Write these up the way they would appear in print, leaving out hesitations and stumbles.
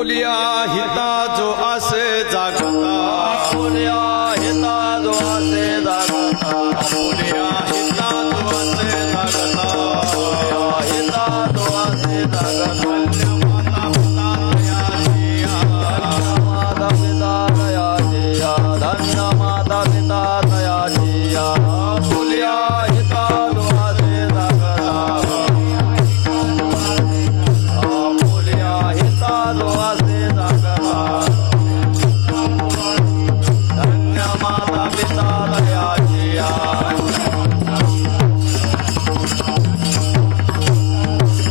Apulia हिता जो आसे जागता आपुलिया हिता जो आसे जागता आपुलिया हिता जो आसे जागता आपुलिया हिता जो आसे जागता धन्य माता पिता दया जिया आपुलिया हिता जो आसे जागता आपुलिया हिता जो आसे जागता धन्य माता पिता दया जिया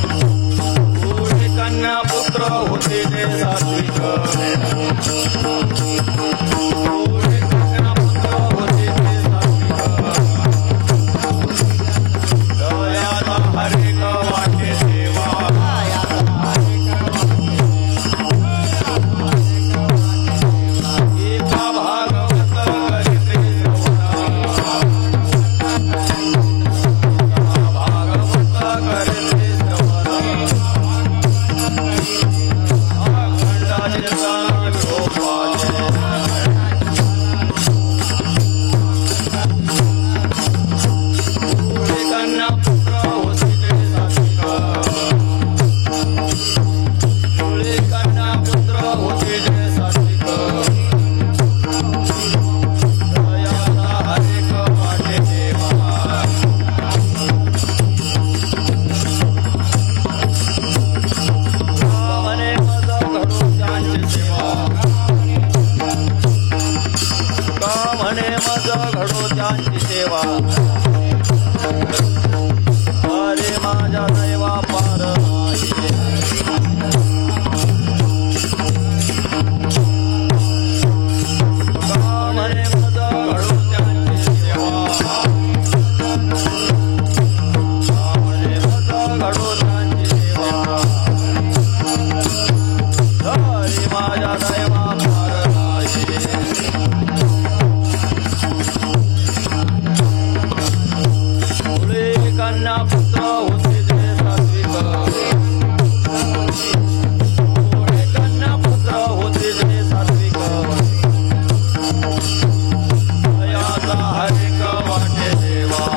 पुढे कन्या पुत्र होते ते सात्विक पुढे कन्या पुत्र होते ते सात्विक दयाला हरेक वाटे सेवा गीता भागवत करीते श्रवण भागवत करीते घडो त्यांची सेवा अरे माझ्या दैवा पार म्हणे मज घडो त्यांची सेवा म्हणे मज घडो त्यांची सेवा अरे माझ्या दैवा पार कन्या पुत्र होते जे सात्विक पुढे कन्या पुत्र होते जे सात्विक दयाचा हरेक वाटे देवा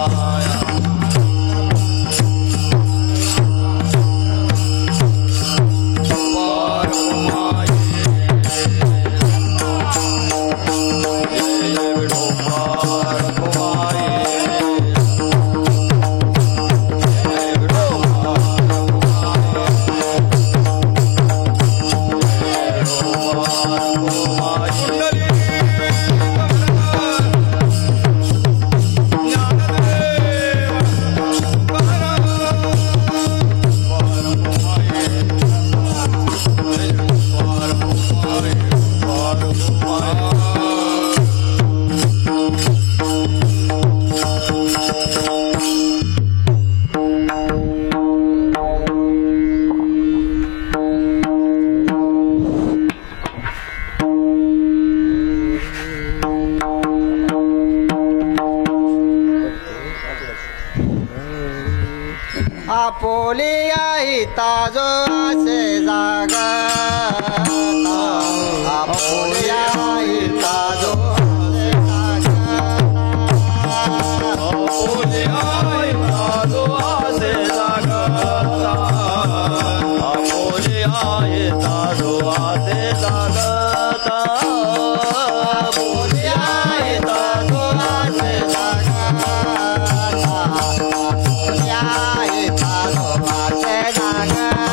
आपुलिया हिता जो आसे जागता आपुलिया हिता जो आसे जागता आपुलिया हिता जो आसे जागता आपुलिया हिता जो आसे जागता आपुलिया हिता जो आसे जागता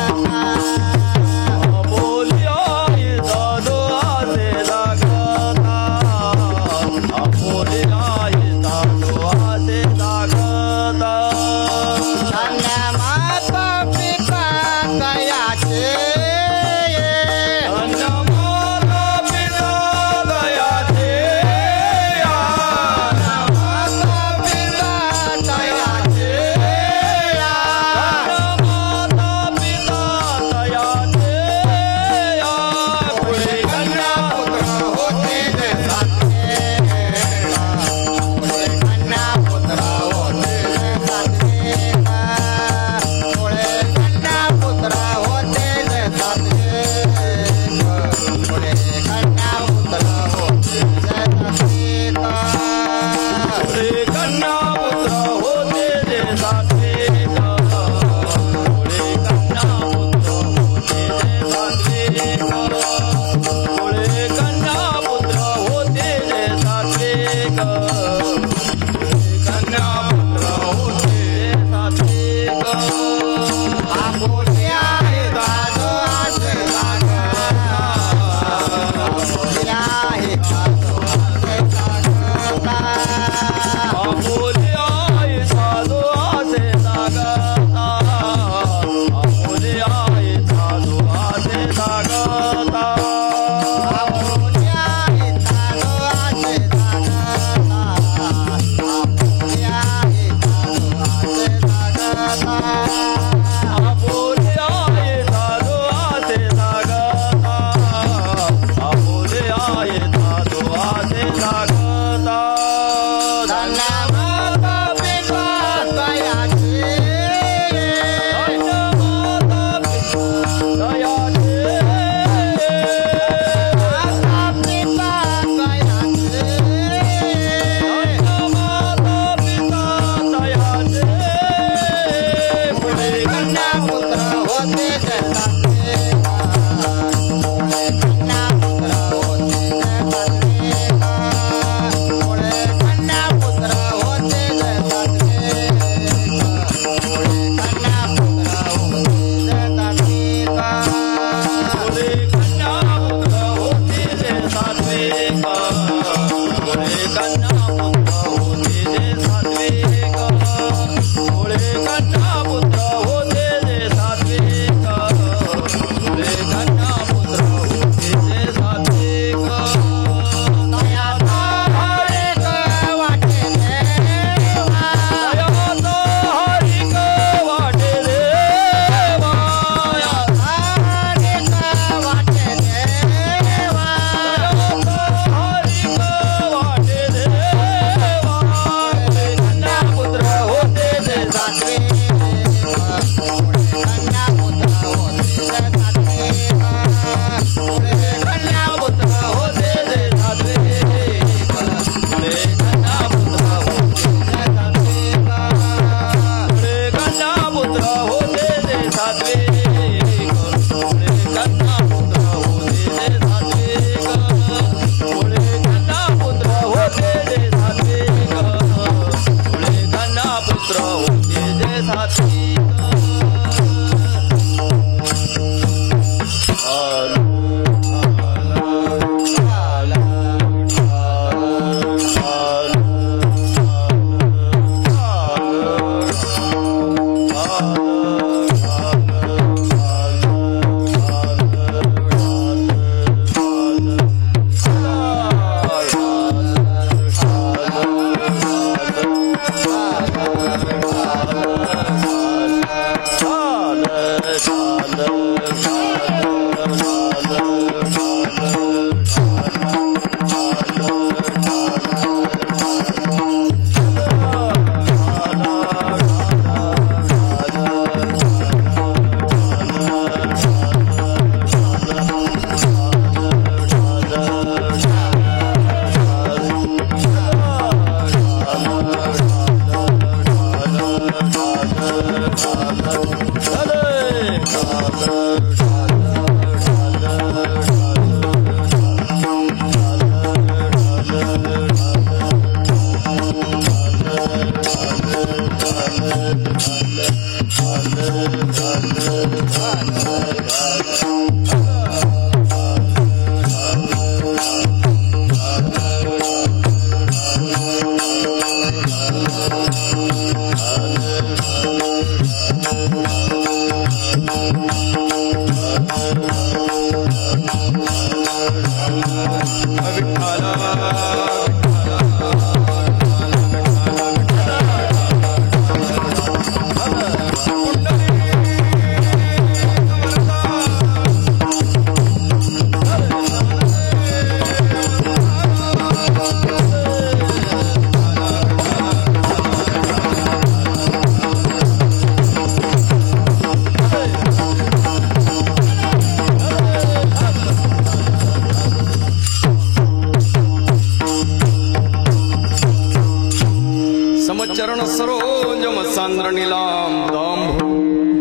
चरण सरोजम सांद्र नीलांबु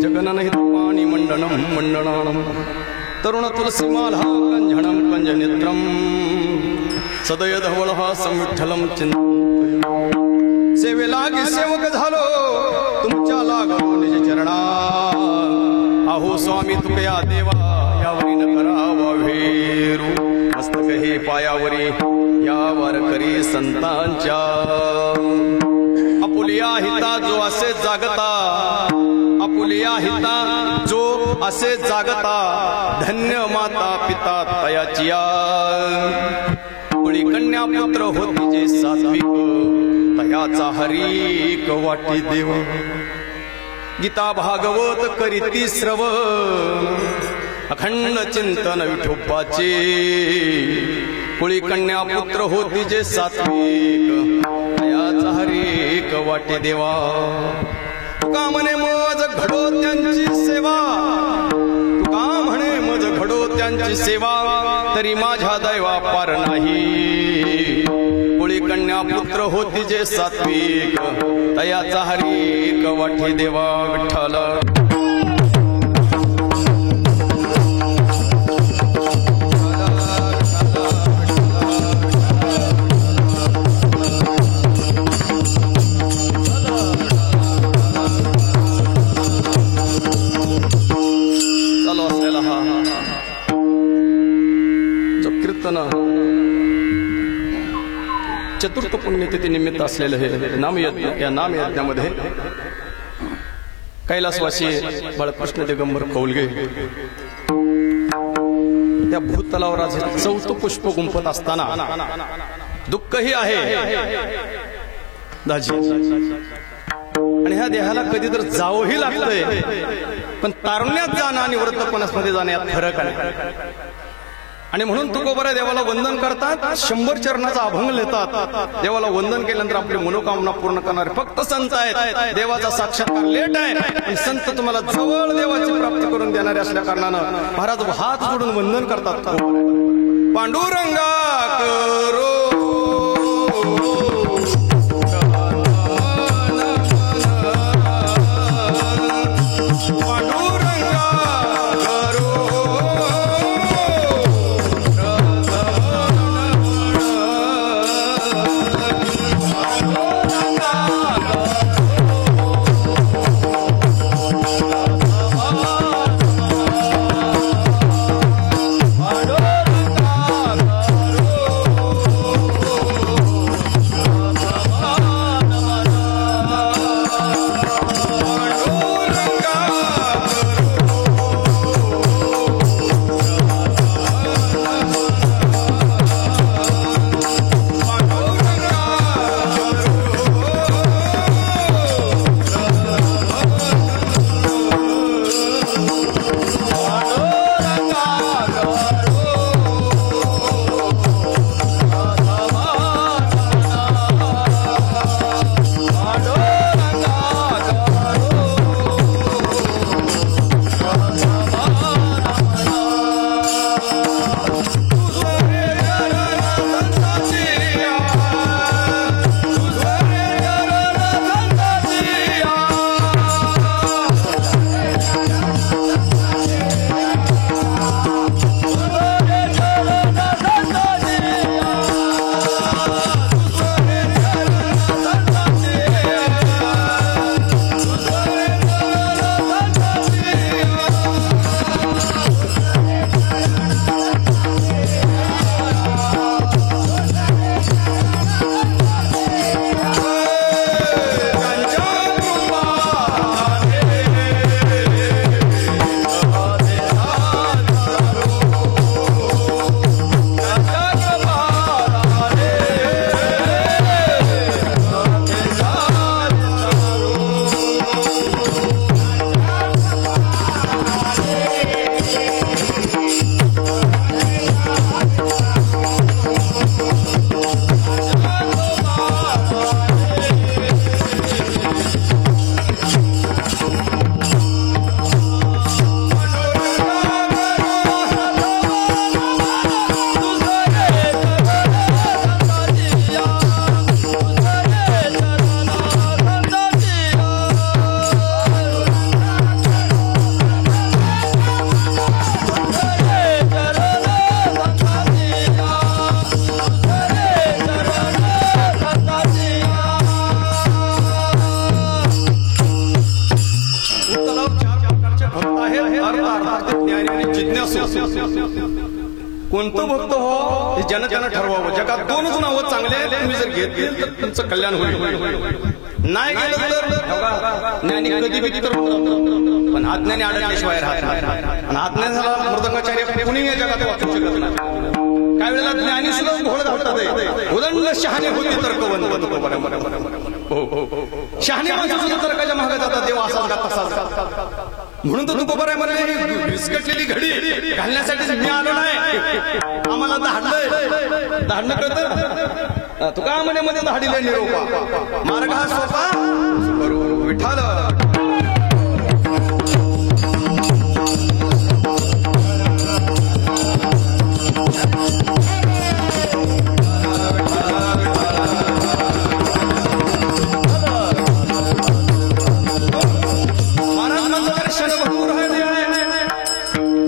जगननहित पाणी मंडनम मंडनानम तरुण तुलसीमाला कंजणम कंजनेत्रम सदय धवलहासं विठ्ठलं चिंतयामि सेवेलागी सेवक झालो तुमच्या लागलो निज चरणा आहो स्वामी तुकया देवा यावरी न करावा भेरू मस्तक हे पायावरी यावर करी संतांच्या आपुलिया हिता जो असे जागता आपुलिया हिता जो असे जागता धन्य माता पिता तयाचिया कन्या पुत्र होती जे सात्विक तयाचा हरीक वाटी देव गीता भागवत करीती श्रवण अखंड चिंतन विठोबाचे कुळी कन्या पुत्र होती जे सात्विक तयाचा हरीक वाटी देवा तुका म्हणे मज घडो त्यांची सेवा तुका म्हणे मज घडो त्यांची सेवा तरी माझ्या दैवा पार नाही कुळी कन्या पुत्र होती जे सात्विक तयाचा हरीक वाटी देवा विठ्ठल चालू असलेला हा जो कीर्तन चतुर्थ पुण्यतिथी निमित्त असलेलं हे नामयज्ञ या नामयज्ञामध्ये कैलासवासी बाळकृष्ण दिगंबर कौलगे त्या भूतलावर आज चौथं पुष्प गुंफत असताना दुःखही आहे दाजी आणि ह्या देहाला कधी तर जावंही लागतंय पण तारुण्यात जाणं आणि वृद्धपणामध्ये जाणं यात फरक आहे आणि म्हणून तुकोबरा देवाला वंदन करतात 100 चरणाचा अभंग लिहितात देवाला वंदन केल्यानंतर आपली मनोकामना पूर्ण करणारे फक्त संत आहेत देवाचा साक्षात्कार लेट आहे आणि संत तुम्हाला जवळ देवाची प्राप्ती करून देणारे असल्या कारणानं महाराज हात जोडून वंदन करतात पांडुरंगा करो यथार्थ ज्ञानी आणि जिज्ञासू कोणतं भक्त हो हे जनतेनं ठरवावं. जगात दोनच नावं चांगले आहेत, तुम्ही जर घेतली तर तुमचं कल्याण होईल. नाही गेलं तर ज्ञानी कधी बी तर पण अज्ञानी अडकल्याशिवाय राहत नाही. आणि अज्ञान झाला मृदंगाचार्य कुणी या जगात वाचू शकत नाही. काही वेळेला ज्ञानी सुद्धा घोळ घालतात. उदंड शहाणे होती तर्कवंत. शहाणे माणसं सुद्धा तर्काच्या मागे जातात. देव असाच का तसाच. म्हणून तर तुकोबा राय म्हणले विस्कटलेली घडी घालण्यासाठी मी आलो नाही, आम्हाला धाडणं कळतं. तुका म्हणे मध्ये धाडीले निरोपा मार्ग हा सोपा विठाल.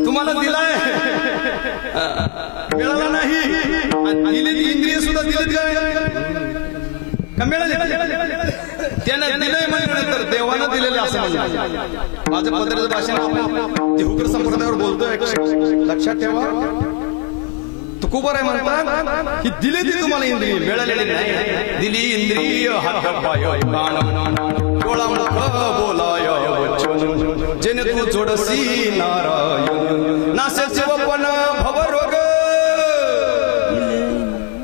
तुम्हाला दिलाय मिळाला नाही. दिलेली इंद्रिय सुद्धा दिलेत का मिळाले त्यानं दिलंय म्हणल्यानंतर देवानं दिलेलं असं म्हणलं. माझं पत्राचं भाषण देहूकर संप्रदायावर बोलतोय, लक्षात ठेवा. तुकोबा राय म्हणतात की दिले ती तुम्हाला इंद्रिय मिळालेली नाही. दिली इंद्रिय हात पाय कान डोळा मुख बोलाय वचन जेने तू जोडसी नारायण नासे जीवपण भवरोग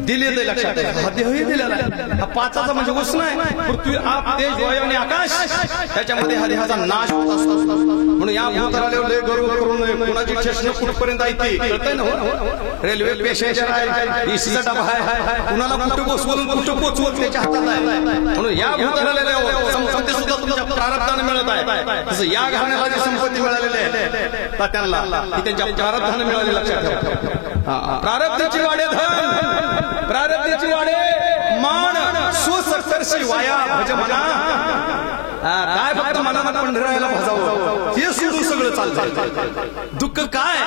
दिले ते लक्षात. हा देहही दिलेला आहे. हा पाचाचा म्हणजे उष्ण आहे. पृथ्वी आप तेज वायू आणि आकाश त्याच्यामध्ये हा देहाचा नाश होत असतो. म्हणून या भूतलावर लय गर्व करू नये. कोणाची ठेसणं कुठपर्यंत आहे कळतंय ना. रेल्वे पॅसेंजर आहे, एसीचा डबा आहे, कुणाला कुठं बसवून कुठं पोचवत त्याच्या हातात आहे. म्हणून या भूतलाला संपत्ती सुद्धा तुमच्या प्रारब्धाने मिळत आहे. तसं या घराण्याला जी संपत्ती मिळालेली आहे त्यांना ती त्यांच्या प्रारब्धाने मिळाली. लक्षात ठेवा. प्रारब्धाची वाडे धन प्रारब्धाची वाडे मान स्वसत्तरशी वाया भज म्हणा. काय फक्त मनाला पंढरायला भजावं ते सोडून सगळं चालतं. दुःख काय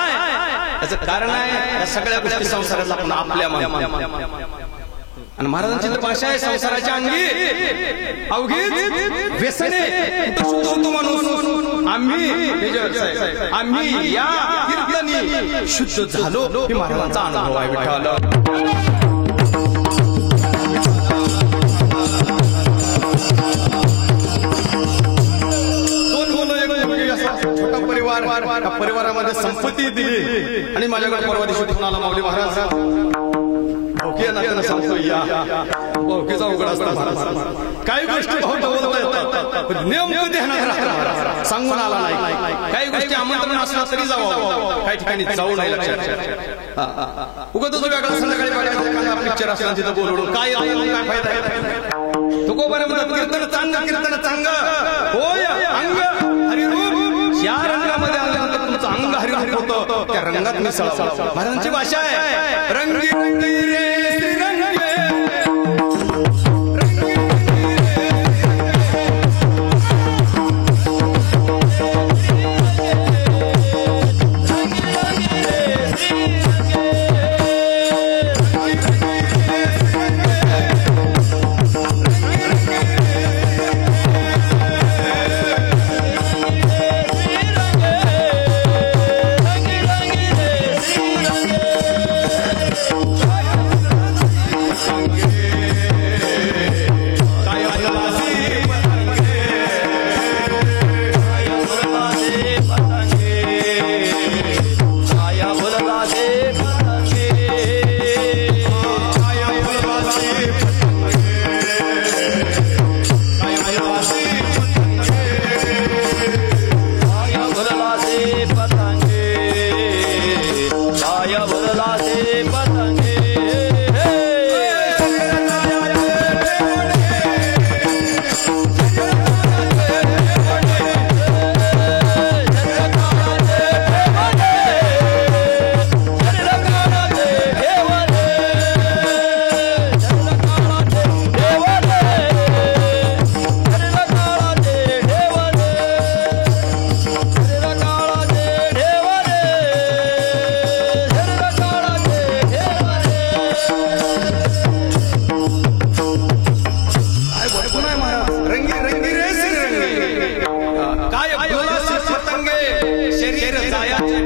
याचं कारण आहे या सगळ्या गोष्टी संसाराला आपण आपल्या आणि महाराजांची तर भाषा आहे संसाराच्या अंगी अवघी व्यसने माणूस. आम्ही या कीर्तनी शुद्ध झालो हे महाराजांचा अनुभव आहे. विठ्ठल छोटा परिवार, परिवारामध्ये संपत्ती दिली आणि माझ्याकडे परवा दिवशी फोन आला, माऊली महाराज भाऊकी सांगतो या भाऊकीचा उघड असतात. काही गोष्टी बोलता येतात नेमकं ध्यानात सांगून आला नाही. काही गोष्टी आमंत्रण असला तरी जावं, काही ठिकाणी जाऊ नाही. लक्षात उगतच वेगळा संध्याकाळी बघायचा पिक्चर असला तिथं बोलवून काय काय फायदा आहे. तुकोबाने म्हणतात कीर्तन चांग होय अंग हरिरूप. या रंगामध्ये आल्यानंतर तुमचं अंग हरिरूप होतं, त्या रंगात मिसळावं. महाराजांची भाषा आहे रंगी रंगी रे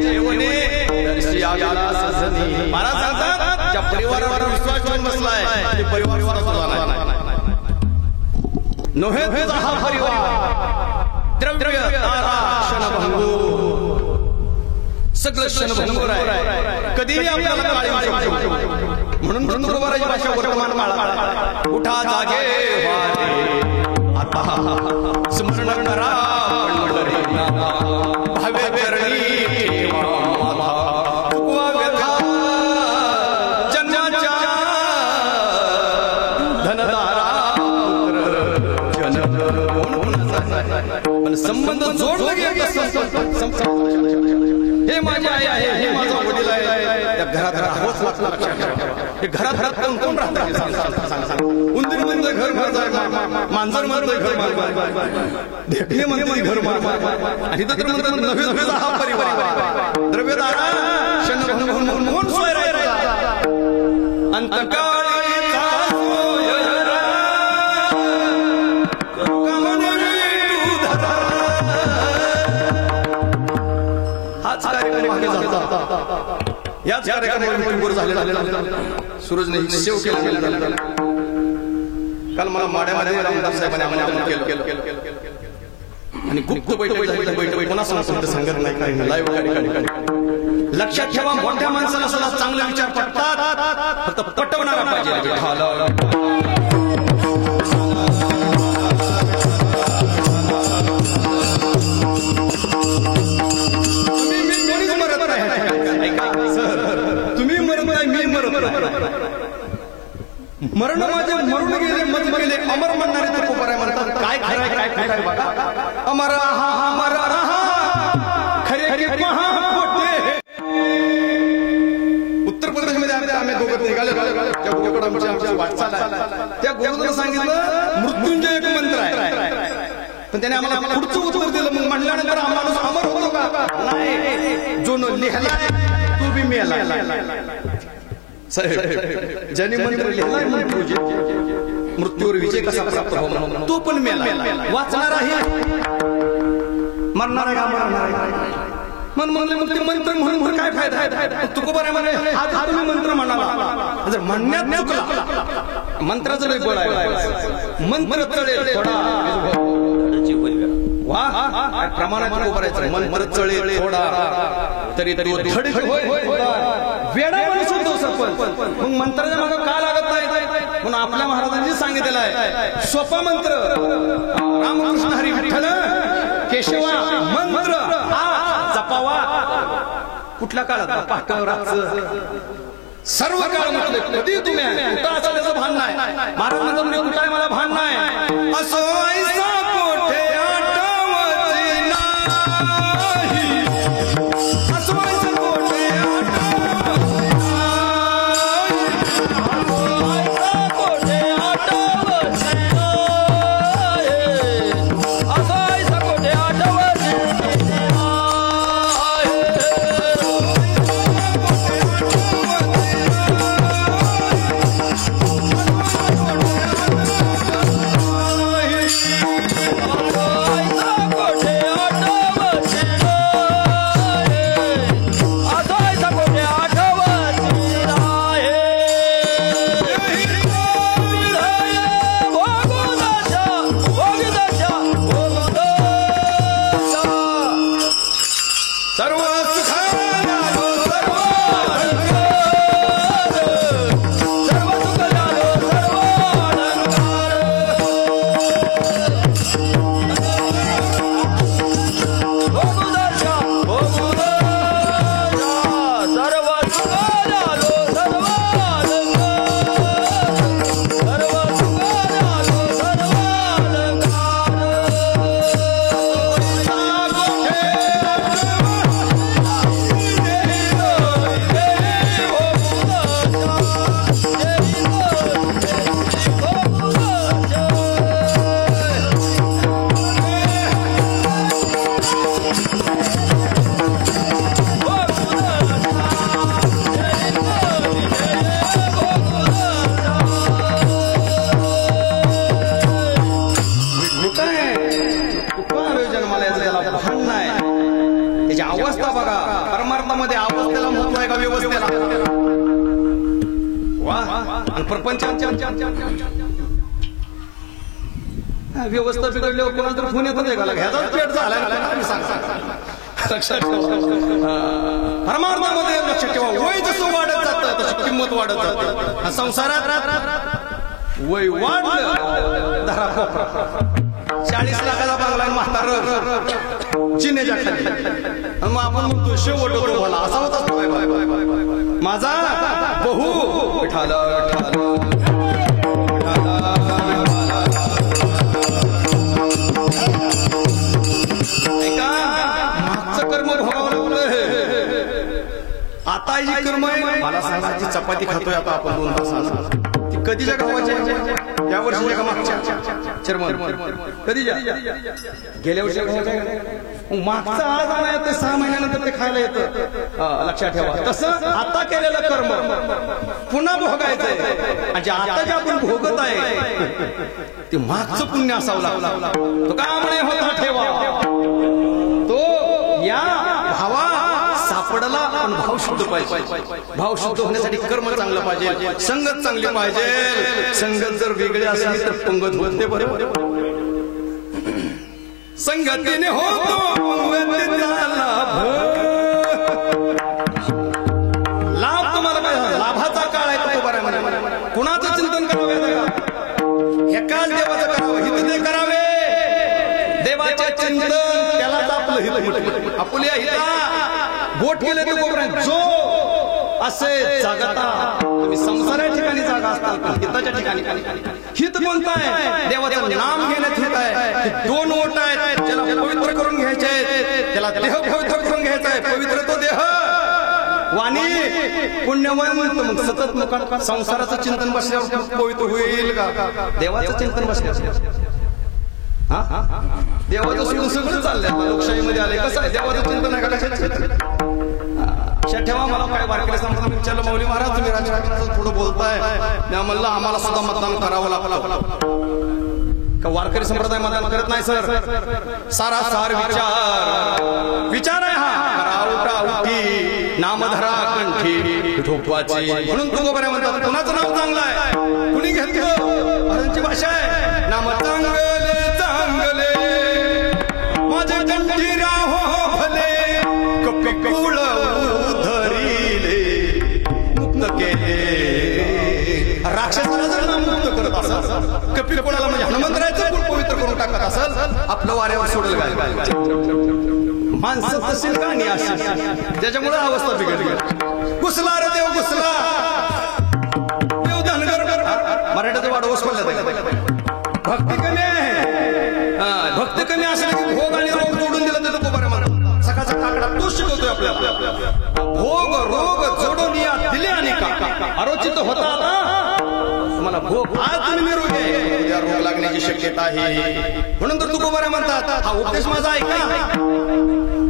जेवणे दर्शी आला सजनी. महाराज सांगतात त्या परिवारावर विश्वास ठेवून बसलाय ते परिवार तुझा नाही. नोहे तुझा हा परिवार द्रव्य तारा क्षणभंगू सगळं क्षणभंगूर आहे. कधीही आपल्याला काळ येऊ शकतो. म्हणून बरोबराची भाषा वर्तमान काळात उठा जागे आता स्मरण करा भावे करणी चुकवा व्यथा जन्माच्या धनदारा पण संबंध जोडलं गेलं. हे माझी आई आहे, हे माझा वडील आहे. त्या घरात राहावंच लागतं. हे घरात कोण कोण राहतात? उंदीर म्हणजे घर मांजर म्हणजे घर ढेकणे म्हणजे घर आणि तर नवे हा परिवार द्रव्यदारा क्षण सोय अंतकाळी याच कार्यक्रमावर झालेला सूरजने सेव केला. काल मला माड्यामध्ये रामदास साहेबांनी आमंत्रण केलं आणि गुप्त बैठक कोणा सांगत नाही. लाईव्ह लक्षात ठेवा, मोठ्या माणसाला सुद्धा चांगले विचार पटतात, फक्त पटवणारा पाहिजे. मरण माझे मरून गेले मत गेले अमर म्हणणारे तर कोपराय म्हणतात. काय खरं काय खरं बघा. अमर हा अमर रहा खरे खरे महा खोटे. उत्तर प्रदेशमध्ये आम्ही दोघं निघाले. त्या गुरुकडे आमची वाटचाल आहे. त्या गुरुनं सांगितलं मृत्युंजय एक मंत्र आहे, पण त्याने आम्हाला पुढचं उत्तर दिलं. मग म्हणल्यानंतर आम्हाला अमर होतो का? नाही. जो न लिहिला तू बी मेला. ज्याने मंत्र लिहिलाय मृत्यूवर विजय कसा प्राप्त हो तो पण मेला. वाचणार आहे मरणार आहे का? मरणार आहे. मन म्हणले मग ते मंत्र म्हणून काय फायदा आहे? तुकोबाराय म्हणे हा तुम्ही मंत्र म्हणाला. जर म्हणण्यात चुकला मंत्राचं लय गोळ आहे. मंत्र चढेल थोडा वा प्रमाणात उभारायचं. मंत्र चढेल थोडा तरी तरी वेडा माणूस होतो सरपंच. मग मंत्राच्या मागे का लागत नाही? म्हणून आपल्या महाराजांनी सांगितलेलं आहे सोपा मंत्र रामकृष्ण हरी विठ्ठल केशवा मंत्र हा जपावा. कुठल्या काळात? पहाटे सर्व काळ म्हटलं. कधी तुम्ही कुठं असं त्याचं भान नाही. महाराजांचं म्हणजे कुठं मला भान नाही. असो ऐसा कोठे आठवत नाही. असो ऐसा कोठे बघा परमार्थामध्ये अवस्थेला महत्व आहे का व्यवस्थेला? वा आणि प्रपंच व्यवस्था बिघडल्यावर कोणाला तर फोन येतात का ह्याचाच पेट झाला लक्षात ठेवा. परमार्थामध्ये लक्षात ठेवा वय जसं वाढत जातं तशी किंमत वाढत जाते. संसारात वय वाढलं धरा 40 लाखाचा बांगला म्हातार चिन्याच्या खाली मग आपण म्हणतो शेवट होतो मला असा होता माझा बहू विठाला मागचं कर्म भोगावं लागलं. आता जी कर्म आहे मला सांगायची चपाती खातोय आता आपण 2 तास ती कधीच्या गावाच्या या वर्षीच्या का मागच्या चर्मन कधीच्या गेल्या वर्षी मागचा आज आला येतं 6 महिन्यानंतर ते खायला येतं. लक्षात ठेवा तसं आता केलेलं कर्म पुन्हा भोगायचंय आणि आता जे आपण भोगत आहे ते मागचं पुण्य असावं लागलं. तो का म्हणे होता ठेवा तो या भावा सापडला पण भाव शुद्ध पाहिजे. भाव शुद्ध होण्यासाठी कर्म चांगलं पाहिजे, संगत चांगली पाहिजे. संगत जर वेगळी असली तर पंगत होते बरोबर. संगतीने होतो पंगतीचा लाभ. लाभ तुम्हाला काय झाला? लाभाचा काळ आहे तो बरा. कुणाचं चिंतन करावं? एकाच देवाचं करावं, हित ते करावे. देवाचे चिंतन त्यालाच आपलं हित. आपुल्या हिता बोट केले तर कोपऱ्यात जो असे जागता तुम्ही संसाराच्या ठिकाणी जागा असताल पण हिताच्या ठिकाणी हित कोणतं आहे? देवाचं नाम घेण्यात हित आहे. 2 ओट आहेत ज्याला पवित्र करून घ्यायचे आहेत, त्याला देह पवित्र करून घ्यायचा आहे. पवित्र तो देह वाणी पुण्यवान मग सतत लोकांना संसाराचं चिंतन बसल्यावर पवित्र होईल का? देवाचं चिंतन बसल्यावर देवाचं सोडून सगळं चाललंय. लोकशाहीमध्ये आले कसं आहे देवाचं चिंतन आहे का? लक्षात ठेवा. मला काय वारकरी संप्रदाय विचारलं मौली महाराज तुम्ही राजकारणाचं थोडं बोलताय त्या म्हणलं आम्हाला सुद्धा मतदान करावं लागलं का? वारकरी संप्रदाय मतदान करत नाही सर. सारासार विचार आहे हा. उठी नामधरा कंठी ठोकवाची म्हणून तू बऱ्या म्हणतात कुणाचं नाव चांगलं आहे कुणी घेतलं अरांची भाषा आहे. नाम चांगले चांगले माझे कंठी राहो भले कपिकुळ उधरिले मुक्त केले. राक्षसाला जर नाम मुक्त करत असेल कपिल कोणाला म्हणजे हनुमंतरायचं कुळ पवित्र करून टाकत असेल आपलं वाऱ्यावर सोडेल काय? माणसं तशी गाणी अशी त्याच्यामुळे अवस्था बिघडली. घुसला रे देव घुसला. देव धनगर मराठ्याचं वाढवस बोलला. भक्ती कमी आहे. भक्ती कमी असले की भोग आणि रोग जोडून दिला तर लोक बरे म्हणतात. सकाळचा काकडा तो शिकवतोय आपल्याला. भोग रोग जोडून या दिले आणि का आरोचित होता आता तुम्हाला भोग आज तुम्ही निरोगी आहे उद्या रोग लागण्याची शक्यता आहे. म्हणून तर तुको बरे म्हणतात हा उपदेश माझा ऐका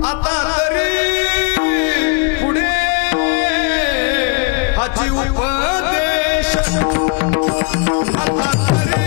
आता तरी पुढे हाची उपदेश आता तरी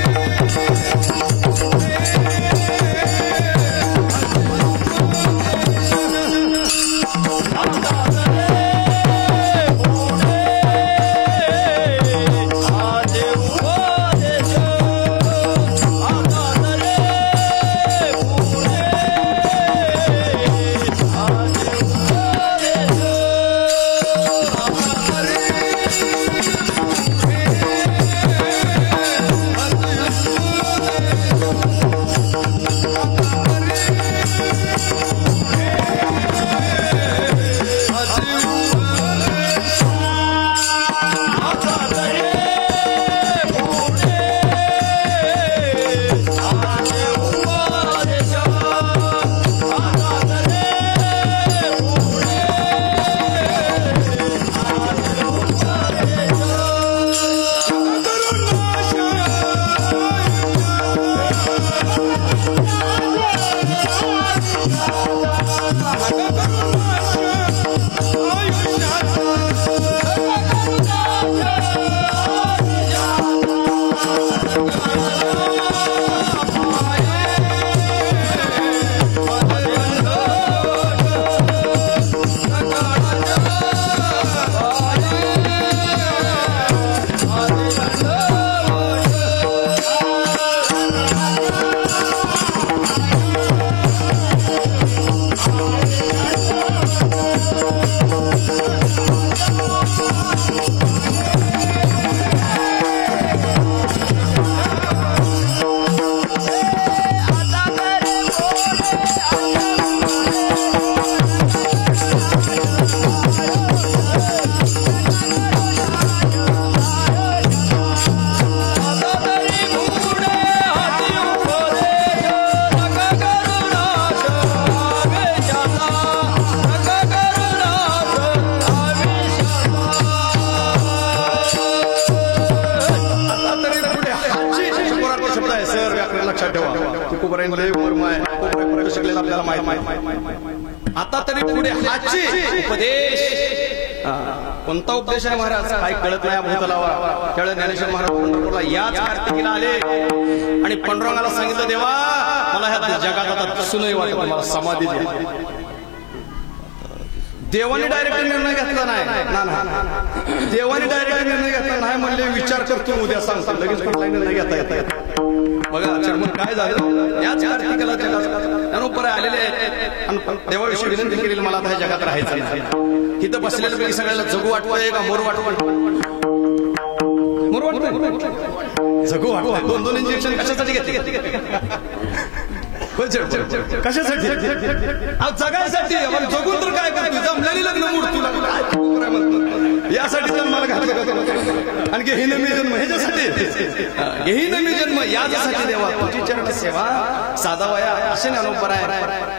आता तरी पुढे हाची उपदेश. कोणता उपदेश आहे महाराज काय कळत नाही भूतलावा. त्यावेळेस ज्ञानेश्वर महाराज पंढरपूरला याच कार्तिकीला आले आणि पांडुरंगाला सांगितलं देवा मला ह्या जगात आता दिसून नाही वाटत मला समाधी द्या. देवाने डायरेक्ट निर्णय घेतला नाही ना देवाने डायरेक्ट निर्णय घेतला नाही म्हणले विचार करतो उद्या सांगतो लगेच कुठलाही निर्णय घेता येत. बघा मग काय झालं याच कार्तिकाला जगात उपरे आलेले आहेत आणि देवाविषयी विनंती केलेली मला आता ह्या जगात राहायचं नाही. इथं बसलेलं सगळ्याला जगू वाटतंय का मोर वाटतंय मोर वाटतंय जगू वाटतंय. 2-2 इंजेक्शन कशासाठी घेतले कशासाठी जगायसाठी जगून तर काय करतो जमलेली लग्न मूर्ती यासाठी जन्माला घातलं आणखी हे नवी जन्म ह्याच्यासाठी हेही नवी जन्म याच्यासाठी देवा तुझी चरण सेवा साधावया असे अनुभव आहे.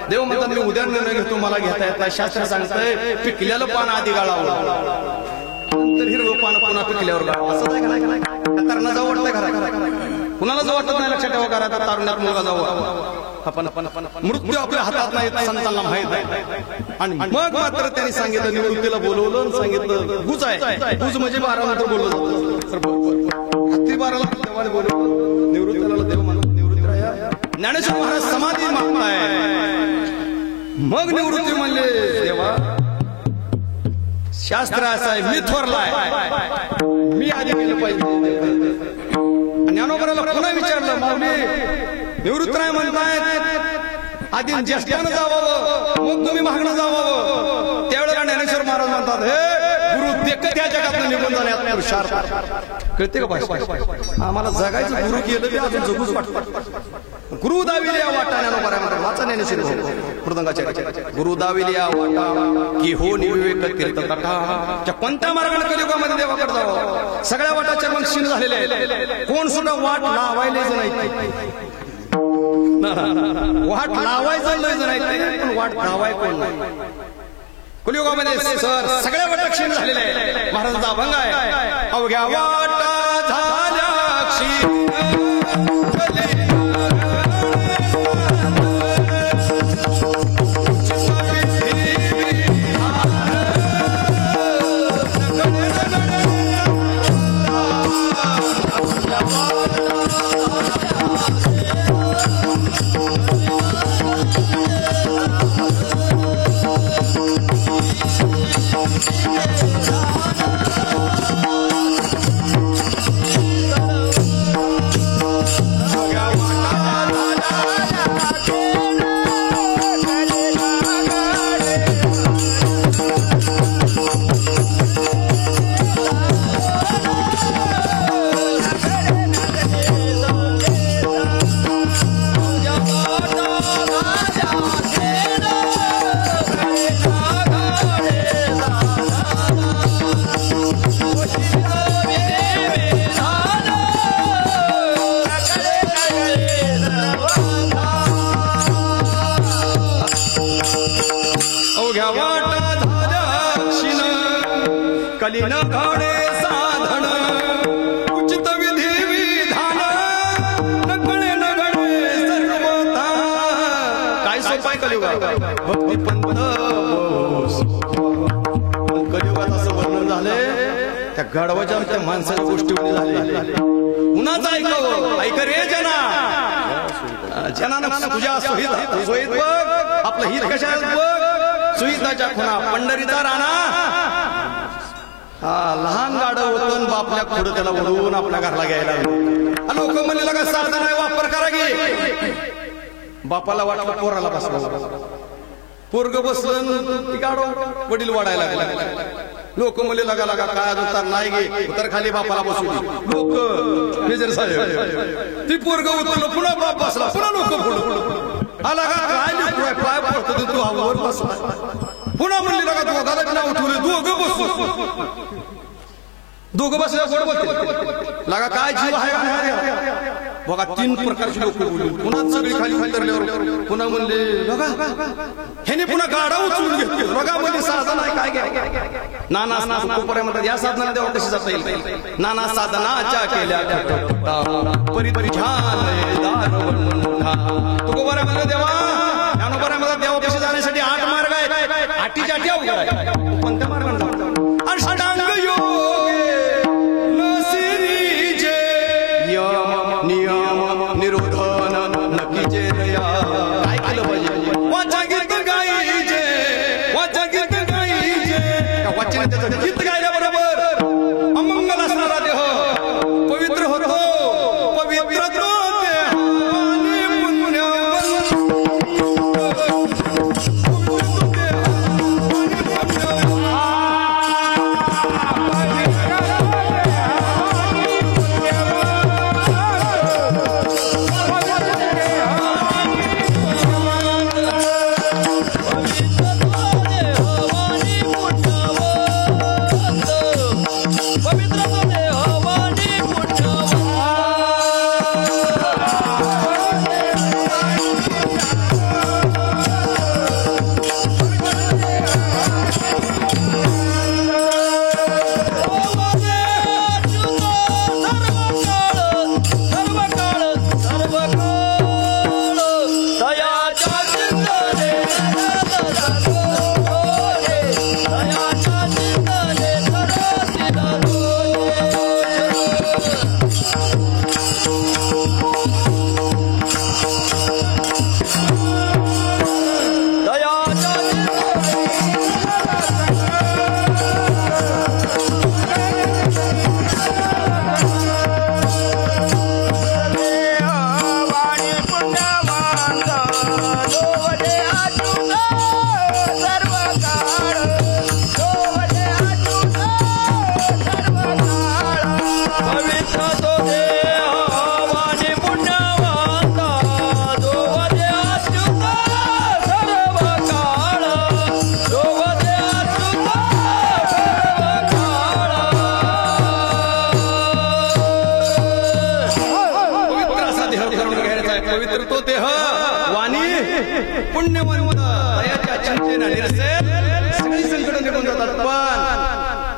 देव म्हणतात मी उद्या निर्णय घेतो मला घेता येत नाही. शास्त्र सांगतंय पिकल्याला पान आधी गाळावं नंतर हिरवं पान पुन्हा पिकल्यावर गाळावं. असं नाही करणं जाऊ वाटतंय घरात कुणाला जाऊ वाटत नाही. लक्षात ठेवा घरात तारुण्यात मुलगा जाऊ आपण मृत्यू आपल्या हातात नाही संतांना माहित आहे. आणि मग मात्र त्यांनी सांगितलं निवृत्तीला बोलवलं सांगितलं गुज आहे गुज म्हणजे 12 नंतर बोलवलं रात्री 12ला देवाने बोलवलं निवृत्तीला देव म्हणून निवृत्ती राहा. ज्ञानेश्वर महाराज समाधी मागताय मग निवृत्ती म्हणले देवा शास्त्र असं आहे मी थोरलाय मी आधी गेलं पाहिजे. ज्ञानोबराला पुन्हा विचारलं माऊली निवृत्त नाही म्हणतायत आधी ज्येष्ठानं जावावं मग तुम्ही मागणं जावावं. त्यावेळेला ज्ञानेश्वर महाराज म्हणतात हे गुरु ते त्या जगात निघून जाण्यात पुरुषार्थ कळते का भाषा. आम्हाला जगायचं गुरु केलं ते अजून जगूच वाटतं. गुरु दाविले वाटा ज्ञानोबरा वाचा ज्ञानेश्वर मृदंगाचार्य गुरु दाविले वाटा की हो निविवेक तीर्थ तटा. कोणत्या मार्गाने कलियुगामध्ये देवाकडे जावं सगळ्या वाटाच्या मग क्षीण झालेले कोण सुद्धा वाट लावायलेच नाही. वाट लावायचं लय नाही पण वाट लावाय कोण नाही. कलियुगामध्ये सगळ्या वाटा क्षीण झालेल्या आहे. महाराजांचा अभंग आहे अवघ्या वाटा झाल्या क्षीण कलीन घडे साधन उचित विधी विधान नकळे नगळे सर्वथा. काय सोपाय कलियुगात भक्ती पंथ कलियुगात असं वर्णन झालंय त्या गडवाच्या आमच्या माणसाच्या गोष्टी झाल्या. कुणाचं ऐकावं ऐक रे जनानं तुझ्या सोयीत बघ आपलं हित कशात बघ सुहिताच्या खुणा पंढरीचा राणा. लहान गाडं होतं बापल्या पुढे त्याला उडवून आपल्या घरला घ्यायला लोक म्हणले का साधन आहे वापर करा गे. बापाला वाटलं पोराला बसलं पोरग बसलं गाडो वडील वाढायला लागला. लोक म्हणले लगा लगा काय उतार नाही गे उतर खाली बापाला बसवली. लोक मेजर साहेब ती पोरग उतरलं पुन्हा बाप बसला पुन्हा लोक पुढे आला का काय पडतो तू वर बसला पुन्हा म्हणले लगा दोघाला नाव उठवले दोघं बसल्या गोड बोलते लगा काय जीव आहे बघा. 3 प्रकारची लोक बोलली. पुन्हा सगळी खाली उतरल्यावर पुन्हा म्हणले बघा ह्याने पुन्हा गाडा उचलून घेतली. बघा म्हणजे साधन आहे काय घ्या नाना म्हणतात या साधनाला देवा कशी जाता येईल. नाना साधनाच्या केल्या परी परी छान तू बरं म्हणलं देवा ज्ञानोबरामध्ये देवापाशी जाण्यासाठी 8 मार्ग आहेत. आठीच्या आठी अवघड आहे. कोणत्या मार्गाने जाऊ? अष्टांग योगे नसिरीजे यम नियम निरोधन नकीचे दया. काय केलं पाहिजे? वाचा गीत गाईजे, वाचा गीत गाईजे. वाचन त्याचं गीत गायल्याबरोबर अमंगल असणारा देह पवित्र होतो. पवित्र तो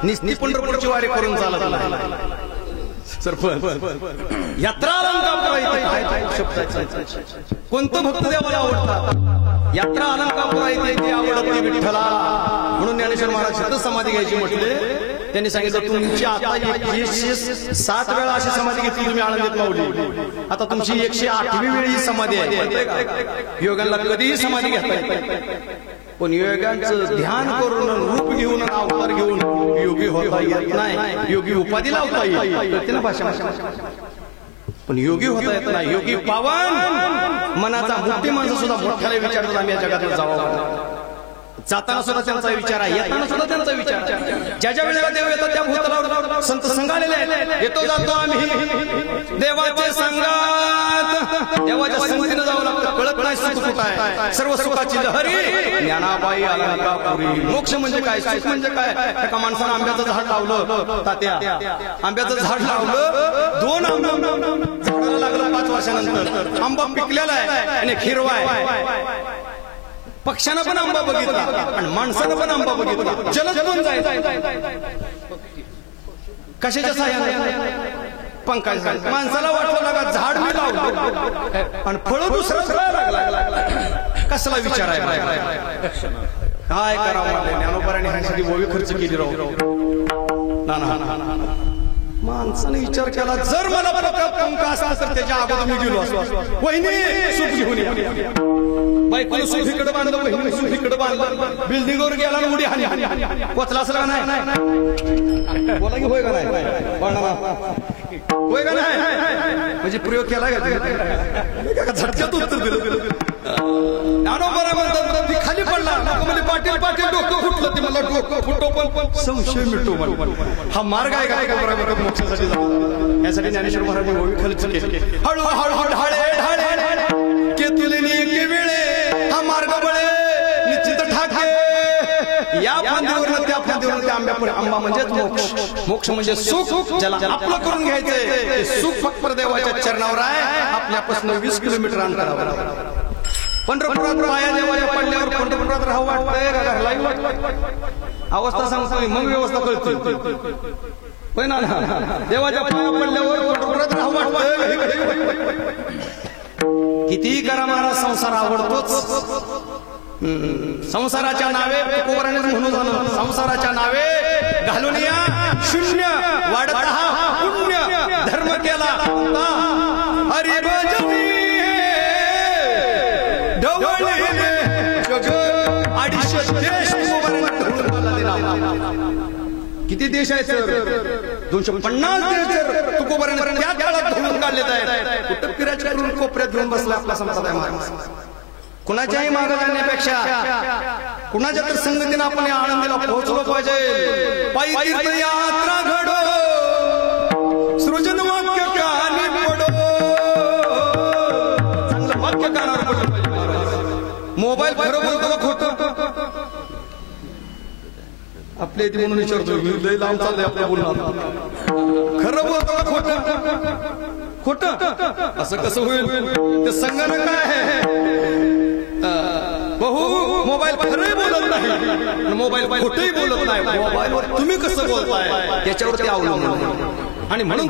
निस्ती पंढरपूरची वारी करून चालत नाही. सरपंच यात्रा कोणतं भक्त देवाला आवडतात? यात्रा अलंकापुरा इथे आवडत नाही विठ्ठला. म्हणून ज्ञानेश्वर महाराज शब्द समाधी घ्यायची म्हटले. त्यांनी सांगितलं तुमची आता 107 वेळा अशी समाधी घेतली तुम्ही आळंदीत माऊली. आता तुमची 108वी वेळी समाधी आहे. योगांना कधीही समाधी घेता येते, पण योगांचं ध्यान करून रूप घेऊन अवतार घेऊन योगी होता येत नाही. योगी उपाधी लावता येते ना भाषा, पण योगी होता येत नाही. योगी पावन मनाचा मोठी माणसं सुद्धा मोठ्याला विचारतात आम्ही या जगात जावं. जाताना सुद्धा त्यांचा विचार आहे, येताना सुद्धा त्यांचा विचार. ज्या ज्या वेळेला देव येतात त्या भूतलावर संत संघालेले आहेत. येतो जातो आम्ही देवाच्या संघात. देवाच्या संगतीनं जावं लागतं. कळत नाही सुख कुठं आहे. सर्व सुखाची लहरी ज्ञानाबाई अलंकापुरी. मोक्ष म्हणजे काय, सुख म्हणजे काय? एका माणसानं आंब्याचं झाड लावलं. तात्या आंब्याचं झाड लावलं. 2 आंबा झाडाला लागलं 5 वर्षानंतर. आंबा पिकलेला आहे आणि हिरवा आहे. पक्ष्यानं पण आंबा बघितला आणि माणसानं पण आंबा बघितला. जलद पण जायचं कशाच्या साह्याने? पंखाच्या. माणसाला वाटलं लागा झाड मी लावलं आणि फळ दुसरं लागला. कसला विचार आहे? काय करावं? ज्ञानोबाराने ह्यासाठी ओवी खर्च केली राहू ना. माणसाने विचार केला जर मला पंखा असता तर त्याच्या अगोदर मी गेलो असतो. वहिनी सुख घेऊन या. बायकोला सुख इकडे बांधलं, वहिनी सुख इकडे बांधलं. बिल्डिंगवर गेला आणि उडी हानी. पोचला असला नाही? बोला की होय का नाही? होय का नाही? म्हणजे प्रयोग केला का? झटक्यात उत्तर दिलं. खाली पडला. म्हणजे पाटील पाटील डोकं फुटलं. ते मला डोकं फुटो पण संशय मिटो. हा मार्ग आहे का बरोबर मोक्षासाठी जाऊ? यासाठी ज्ञानेश्वर महाराज ओवी खर्च केली. हळू हळू ढाळे ढाळे केतुलेनी एके वेळे हा मार्ग बळे निश्चित ठाके. या फांदीवरनं त्या फांदीवरनं त्या आंब्यापुढे. आंबा म्हणजेच मोक्ष. मोक्ष म्हणजे सुख. ज्याला आपलं करून घ्यायचंय ते सुख फक्त देवाच्या चरणावर आहे. आपल्यापासून 20 किलोमीटर अंतरावर. पंढरपुरात पाया देवाच्या पडल्यावर पंढरपुरात राहू वाटतंय का घरलाही वाटत? अवस्था सांगतो मग व्यवस्था कळते. पण देवाच्या पाया पडल्यावर पंढरपुरात राहू वाटतंय. कितीही करा महाराज संसार आवडतोच. संसाराच्या नावे तुकोबराने म्हणून झालं संसाराच्या नावे घालून या शून्य वाढत हा पुण्य धर्म केला हरी भजनी ढवळीने जग 250 देश किती देश आहेत सर 250 देश सर तुकोबराने त्या काळात धुळून काढलेत आहेत कुठं फिरायच्या करून कोपऱ्यात घेऊन बसला आपला संप्रदाय महाराज कुणाच्याही मागे जाण्यापेक्षा कुणाच्या तर संगतीने आपण या आनंदीला पोहोचलो पाहिजे पायी तीर्थयात्रा घडो सृजन वाक्य कहाणी पडो चांगलं वाक्य कानावर पडलं पाहिजे मोबाईल खरं बोलतो का खोटं आपल्या इथे म्हणून विचारतो लय लांब चाललंय आपल्या बोलणं खरं बोलतो का खोटं खोटं असं कसं होईल ते संगणक काय आहे बहु मोबाईल खरंही बोलत नाही मोबाईल खोटंही बोलत नाही मोबाईलवर तुम्ही कसं बोलताय त्याच्यावरती अवलंबून आणि म्हणून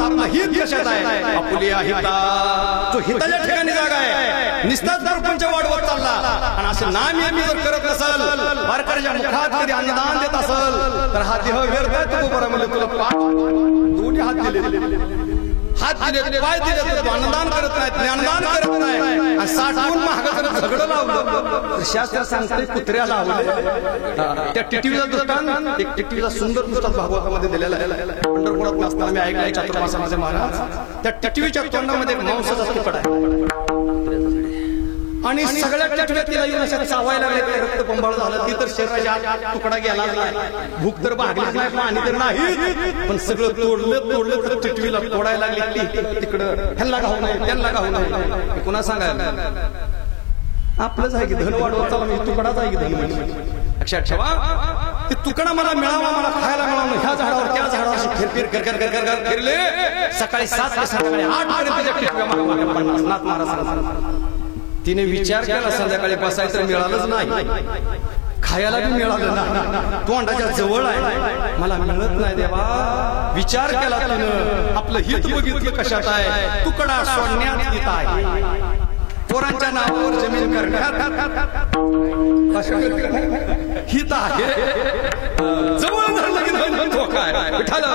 आपला हित कशात आहे आपुलिया हिता तो हिताच्या ठिकाणी जागा आहे निस्ताच दर्पणच्या वाढवत चालला आणि असं नाम मी जर करत नसल वारकऱ्याच्या मुखात कधी अन्नदान देत असल तर हा देह व्यर्थ आहे तुकोबरामध्ये तुला पाच दोन्ही हात दिले हात दिले पाय दिले तर अन्नदान करत नाही ज्ञानदान करत नाही आणि 60 महागाचं झगडं लावलं शास्त्र सांगते कुत्र्याला लावलं त्या टिटवीचा दृष्टांत एक टिटवीचा सुंदर दृष्टांत भागवतामध्ये दिलेला आहे पंढरपुरात असताना मी ऐकलंय चातुर्मासामध्ये महाराज त्या टिटवीच्या तोंडामध्ये एक मांसाचा तुकडा आहे आणि सगळ्या टिटव्या तिला येऊन अशा चावायला लागले रक्त पंबाळ झालं ती तर शरीराच्या तुकडा गेला नाही भूक तर भागलीच नाही पाणी तर नाही पण सगळं तोडलं तर टिटवीला तोडायला लागली तिकडं ह्यांना घाऊ नाही त्यांना घाऊ नाही कुणा सांगायला आपलंच आहे की धन वाढवत चालला मी तुकडाच आहे की धन लक्षात ठेवा ते तुकडा मला मिळावा मला खायला मिळावं ह्या झाडावर त्या झाडावर फिर फिरले सकाळी 7 ते संध्याकाळी 8 पर्यंत नाथ महाराज तिने विचार केला संध्याकाळी बसायचं मिळालंच नाही खायला बी मिळालं नाही तोंडाच्या जवळ आहे मला मिळत नाही देवा विचार केला तिनं आपलं हित बघितलं कशात आहे तुकडा सोडण्यात हित आहे पोरांच्या नावावर जमीन करण्यात हित आहे जवळ धरलं की धोका आहे विठाला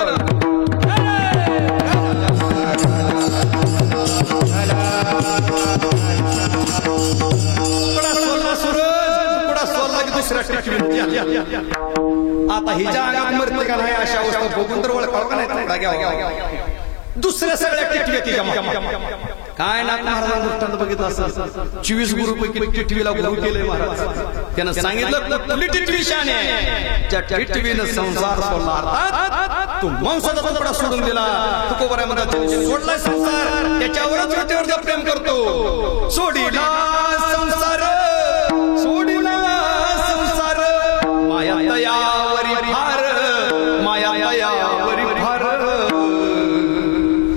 आता हिच्या अंगात मरते का नाही अशा अवस्था बघून तर ओळखावं का नाही दुसऱ्या सगळ्या टिटव्या तिच्या काय नाथ महाराजांना दृष्टांत बघितलं असं 24 गुरुपैकी टिटवीला गुरु केले महाराज त्यानं सांगितलं कुठली टिटवी शाने ज्या टिटवीनं संसार सोडला अर्थात तू मांसाचा तुकडा सोडून दिला तुकोबरामध्ये सोडलाय संसार त्याच्यावरच त्याच्यावर प्रेम करतो सोडीला संसार सोडीला संसार माया दयावरी भार माया दयावरी भार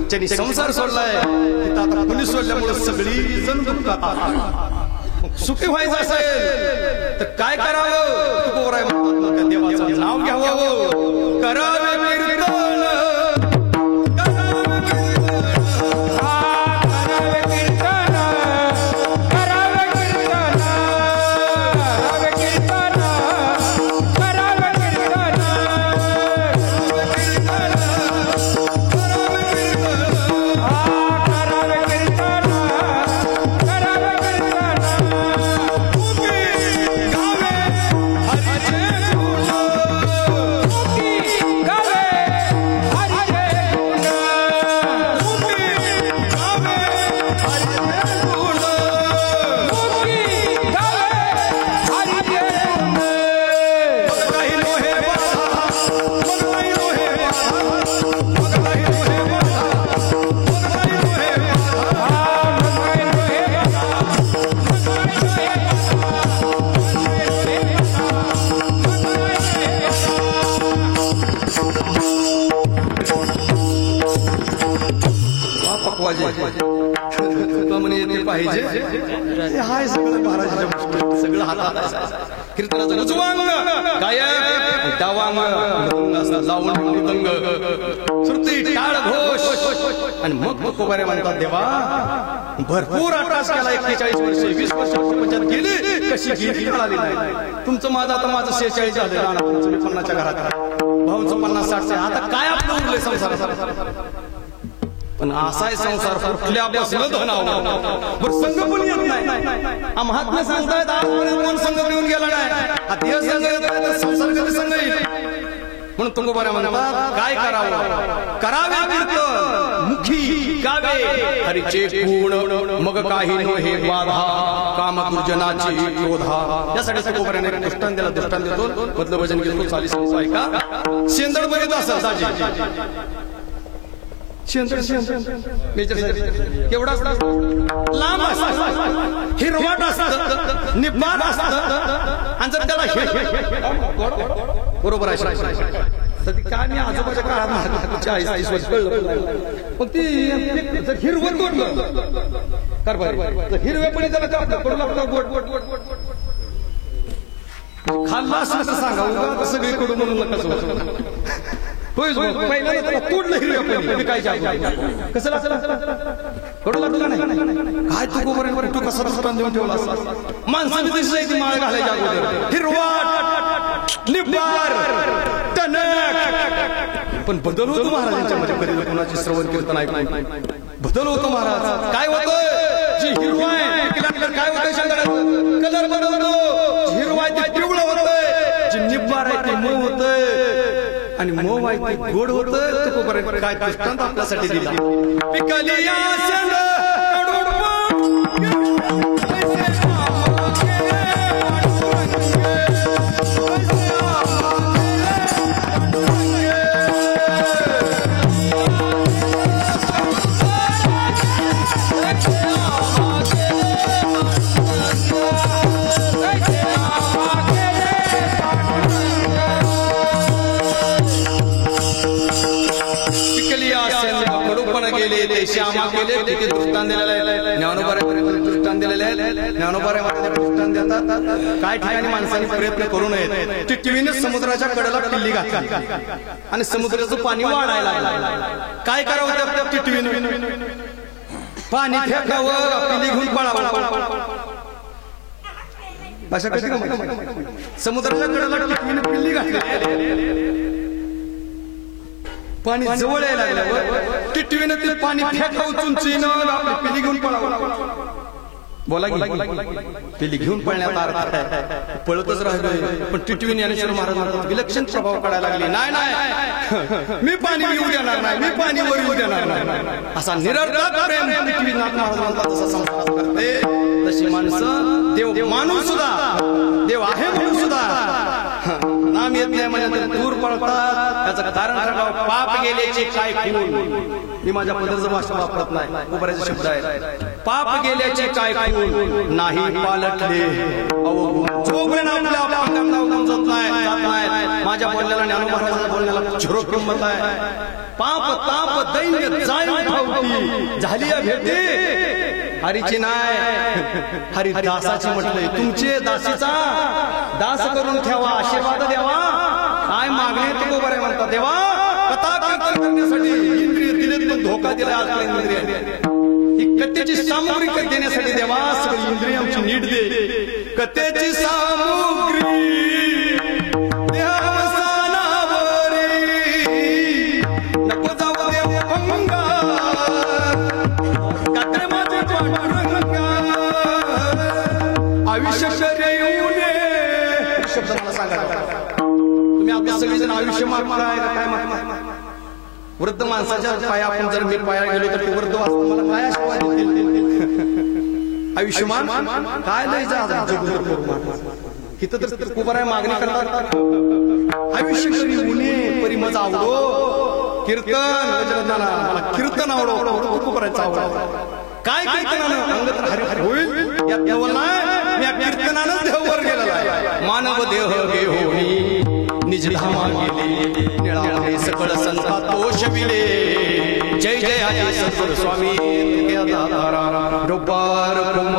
ज्यांनी संसार सोडलाय आता कुणी सोडल्यामुळे सगळी जण दुःखात सुखी व्हायचं असेल तर काय करावं तुकोबराय म्हणतात देवाचं नाव घ्यावं करावे पाहिजे हाय सगळं महाराजांच्या सगळं हातात कीर्तनाचं उजवांग काय डावांग लावून मृदंग श्रुती टाळ घोष आणि मग तुकोबारे म्हणतात देवा भरपूर अभ्यास केला 41 वर्ष 20 वर्ष पंचायत गेली कशी गेली कळाली नाही. तुमचं माझं आता माझं 46 झालं राणा तुमचं 50च्या घरात भाऊचं 50-60 आता काय आपलं उरलंय संसार. पण असाय संसार कुठल्या बसलं धनाव संघ पण येत नाही. महात्मा सांगतायत आजपर्यंत कोण संघ मिळून गेला नाही. देह संघ येत संसार कधी संघ येईल. म्हणून तुकोबाऱ्या म्हणतात काय करावं करावे कीर्तन मुखी गावे हरीचे गुण मग काही न हे बाधा कामकुर्जनाची क्रोधा. यासाठी तुकोबाऱ्याने दृष्टांत दिला. दृष्टांत देतो बदल भजन घेतो 40 ऐका. शेंदड बघितलं असं दाजी केवढा लांब असत हिरवाट असत निब्बाण असत आणि जर त्याला बरोबर आहे तर ती काय मी आजोबाच्या काळात 40-30 वर्ष कळलं मग ती हिरवट हिरवेपणी त्याला करू लागतो गोट खाल्ला असं कसं सांगा सगळीकडून म्हणून नका होय पहिल्यांदा त्याला तोडलं हिरव्या काय कसं कडू लागलं नाही काय तू गोबर तू कसा दृष्टांत देऊन ठेवला माणसाने दिसली माळ घालायच्या अगोदर हिरवाट निब्बार टणक पण बदल होतो महाराजांच्यामध्ये कधी कोणाची श्रवण कीर्तन ऐकून बदल होतो महाराज. काय होतं जी हिरवा आहे काय होतं कलर बदलतो. हिरवा आहे ते पिवळं होतंय जी निब्बार आहे ते मऊ होतंय आणि मऊ आहे ते गोड होतं. काय दृष्टांत आपल्यासाठी दिला पिकली श्यामा केले किती दृष्टांत दिलेलं आहे. ज्ञानोबाऱ्यापर्यंत दृष्टांत दिलेले आहे. ज्ञानोबाऱ्यामध्ये दृष्टांत देतात काय ठिकाणी माणसाने प्रयत्न करू नये. टिटवीने समुद्राच्या कडेला किल्ली घातली आणि समुद्राचं पाणी वाढायला लागलं. काय करावं त्या टिटवीने पाणी फेकावं किल्ली घेऊन पळावं अशा कशी समुद्राच्या कडेला टिटवीने किल्ली घातली पाणी जवळ यायला लागलं टिटवीनं ते पाणी फेकावं चुंचीनं आपली पिली घेऊन पळावं. बोला पिली घेऊन पळण्यात अर्थ पळतच राहिलोय पण टिटवीने ज्ञानेश्वर महाराज विलक्षण प्रभाव काढायला लागले. नाही मी पाणी येऊ देणार नाही मी पाणी वर येऊ देणार नाही असा निरर्थक प्रेम टिटवीनाथ महाराजांचा जसा संस्कार करते तशी माणसं देव माणूस सुद्धा देव आहे म्हणून सुद्धा नाम येत नाही म्हणजे दूर पडतात. त्याचं कारण सांगावं पाप गेल्याचे काय खून. मी माझ्या पदरचं भाषा वापरत नाही उभराचे शब्द आहेत. पाप गेल्याचे काय खून नाही पालटले जोपर्यंत आपल्या अंगात जात नाही माझ्या बोलण्याला ज्ञानोबा महाराजांच्या बोलण्याला झिरो किंमत आहे. पाप ताप दैन्य जाय ठावती झाली भेटे हरीची नाही हरिदासाची म्हटलंय. तुमचे दासीचा दास करून ठेवा आशीर्वाद द्यावा. काय मागणे तो बरे म्हणतात देवा कथा कीर्तन करण्यासाठी इंद्रिय दिलेत पण धोका दिला इंद्रिय ही कथेची सामुग्री देण्यासाठी देवा सगळी इंद्रिय आमची नीट दे. कथेची सामुग्री नको जाऊ देव पंगा कात्रे माझे आयुष्य शब्द मला सांगा तुम्ही आपल्या सगळेजण आयुष्य मागताय काय मागताय. वृद्ध माणसाच्या पाया आपण जर मी पाया गेलो तर ते वृद्ध वाचतो मला काय आशीर्वाद देतील. आयुष्यमान काय लय जा इथं तर कुबराय मागणी करतात आयुष्य करी उन्हे परी मजा आवडो कीर्तन मला कीर्तन आवडो कुबरायचं आवडो. काय कीर्तनानं अंग हरी होईल या देवाला या कीर्तनानं देवावर गेलेला आहे. मानव देह घेऊनी निज धामा गेले निळाले सकळ संता तोषविले. जय जय हरी सद्गुरू स्वामी रुपार ब्रह्म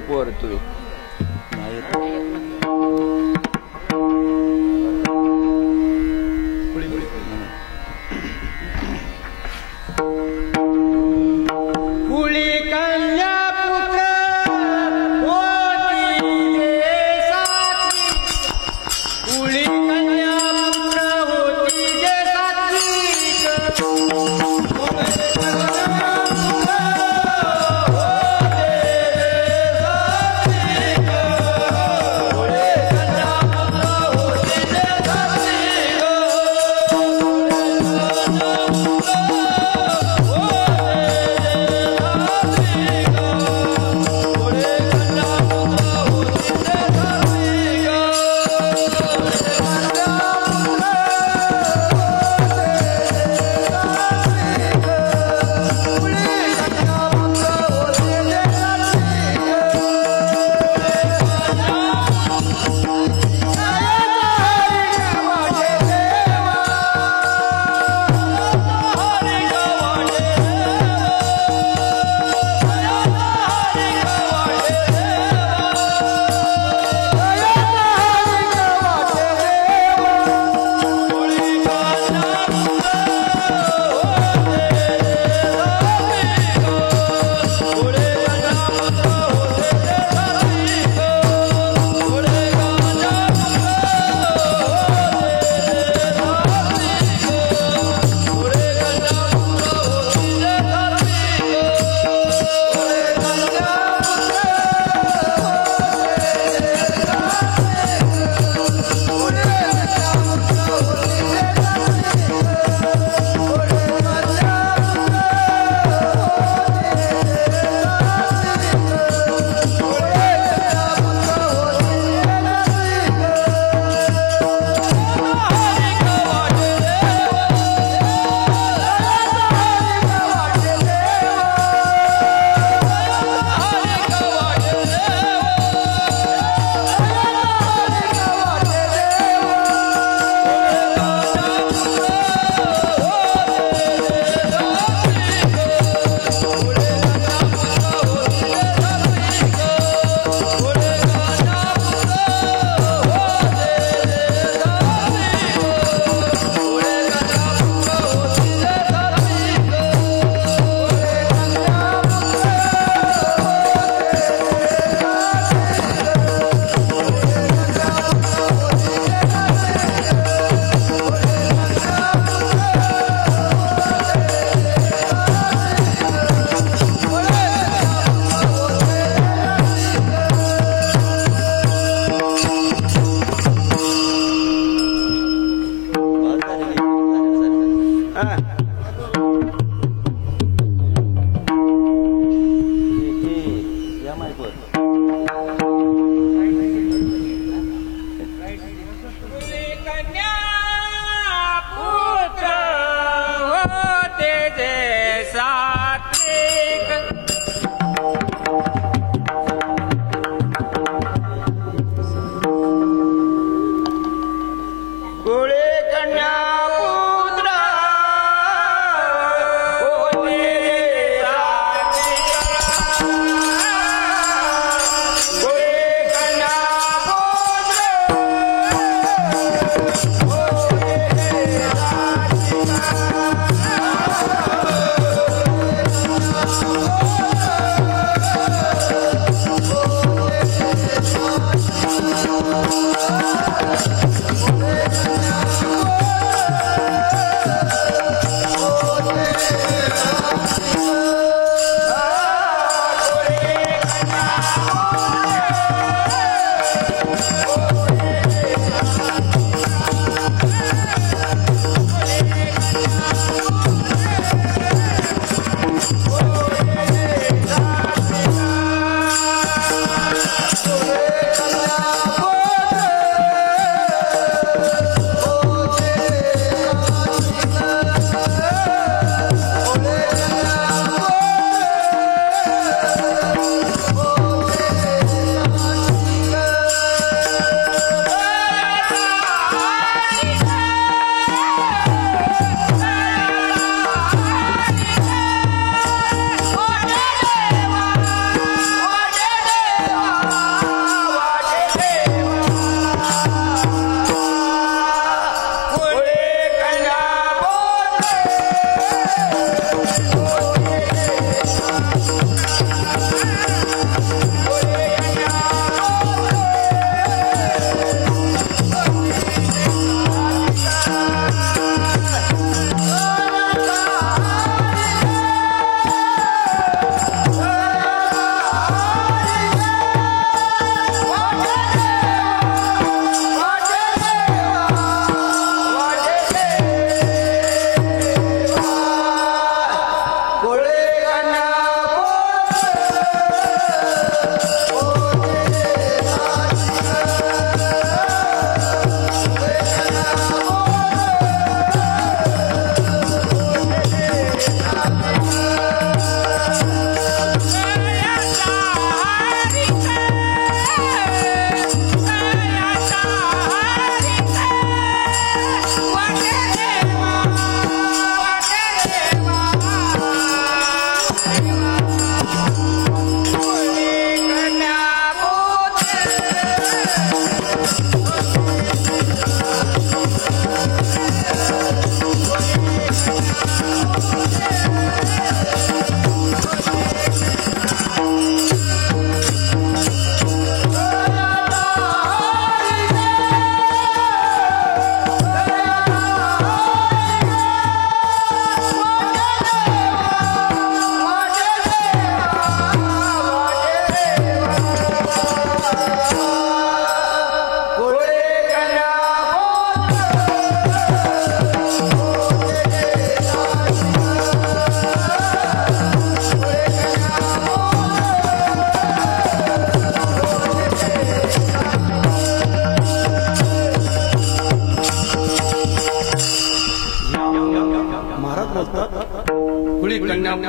पोर तुम्ही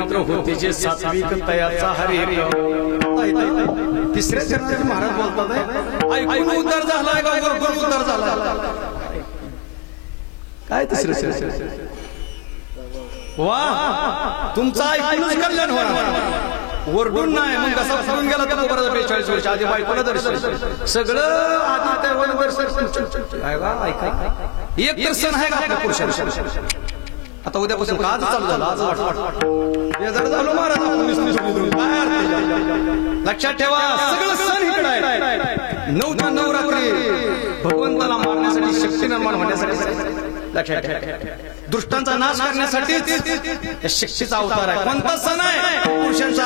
मंत्र होते जे सात्विक तयाचा हरी तिसऱ्या चरणात महाराज बोलतात ऐकून उद्धार झालाय का वरगुण उद्धार झाला काय तिसरं वा तुमचा ऐकूनच कल्याण होणार वरडून नाही मग कसा फरून गेला तर बरोबर 42 वर्ष आधी बायकोला दर्शन सगळं आधी त्यावर दर्शन ऐका एक तर सण आहे का आपल्या पुरुषांचा आता उद्यापासून का चालू झालं आज वाट झालो महाराज लक्षात ठेवा सगळं सण इकडे आहे 9 नवरात्री भगवंताला मारण्यासाठी शक्ती निर्माण होण्यासाठी लक्षात ठेवा दुष्टांचा नाश करण्यासाठी शक्तीचा अवतार आहे कोणता सण आहे पुरुषांचा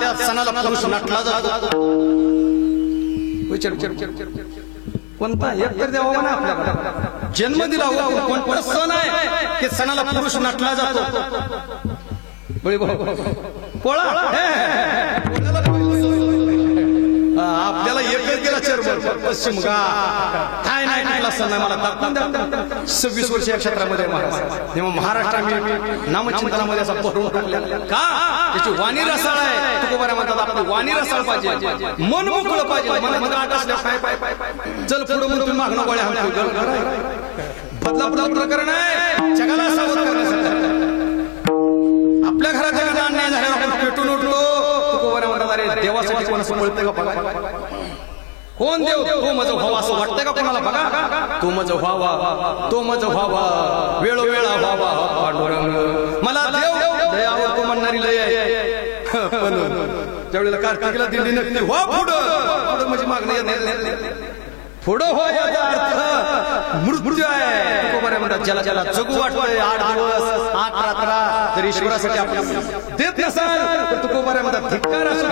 त्या सणाला पुरुष नटला जातो कोणता एक तर देवा ना आपल्याला जन्म दिला होता कोणता सण आहे की सणाला पुरुष नटला जातो पोळा आपल्याला एकच गेला चर्म पश्चिम गा काय नाही कुठला सण नाही मला दाखवून द्या 26 वर्ष या क्षेत्रामध्ये तेव्हा महाराष्ट्र आम्ही नामचिंतनामध्ये असा भरून टाकला का त्याची वाणी रसाळ आहे तुकोबाऱ्या म्हणतात आपली वाणी रसाळ पाहिजे मन मोकळं पाहिजे मनामध्ये आठ असल्या काय चल पुढे म्हणून मागणं गोळ्या बदलापूर प्रकरण आहे जगाला सावध करण्यासाठी आपल्या घरात जगाला अन्याय झाल्यावर आपण पेटून उठलो तुकोबाऱ्या म्हणतात अरे देवासाठी कोणाचं मिळतं का बघा कोण देव तो माझं व्हावा असं वाटतंय का कोणाला बघा तो माझं व्हावा वेळोवेळा व्हावा पांडुरंग मला देव दयावर तो म्हणणारी लय आहे पण ज्यावेळेला कार्तिकीला दिंडी नक्की व्हा पुढं म्हणजे मागणं पुढं हो याचा अर्थ मृत्यू आहे तुकोबाऱ्या म्हणतात ज्याला ज्याला जगू वाटतंय 8 दिवस 8 रात्र जर ईश्वरासाठी आपण देत नसाल तर तुकोबाऱ्या म्हणतात धिक्कार असो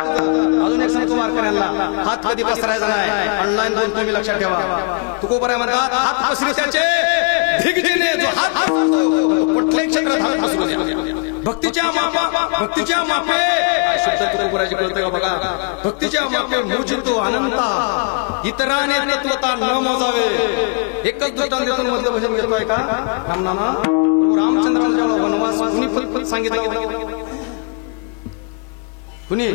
अजून एक सांगतो वारकऱ्यांना हात कधी पसरायचा नाही ऑनलाईन बोलतो तुम्ही लक्षात ठेवा तुकोबाऱ्या म्हणतात हात पसरू त्याचे धिगजीने जो हात पसरतो कुठल्याही क्षेत्रात हात पसरू द्या भक्तीच्या मापे शब्द तुकोबाऱ्याची कळतंय का बघा भक्तीच्या मापे मोजितो अनंता इतराने तत्वता न मोजावे एकच दृष्टांतातून मधलं भजन घेतोय का रामनामा रामचंद्राला जेव्हा वनवास कुणी फलफल सांगितलं कुणी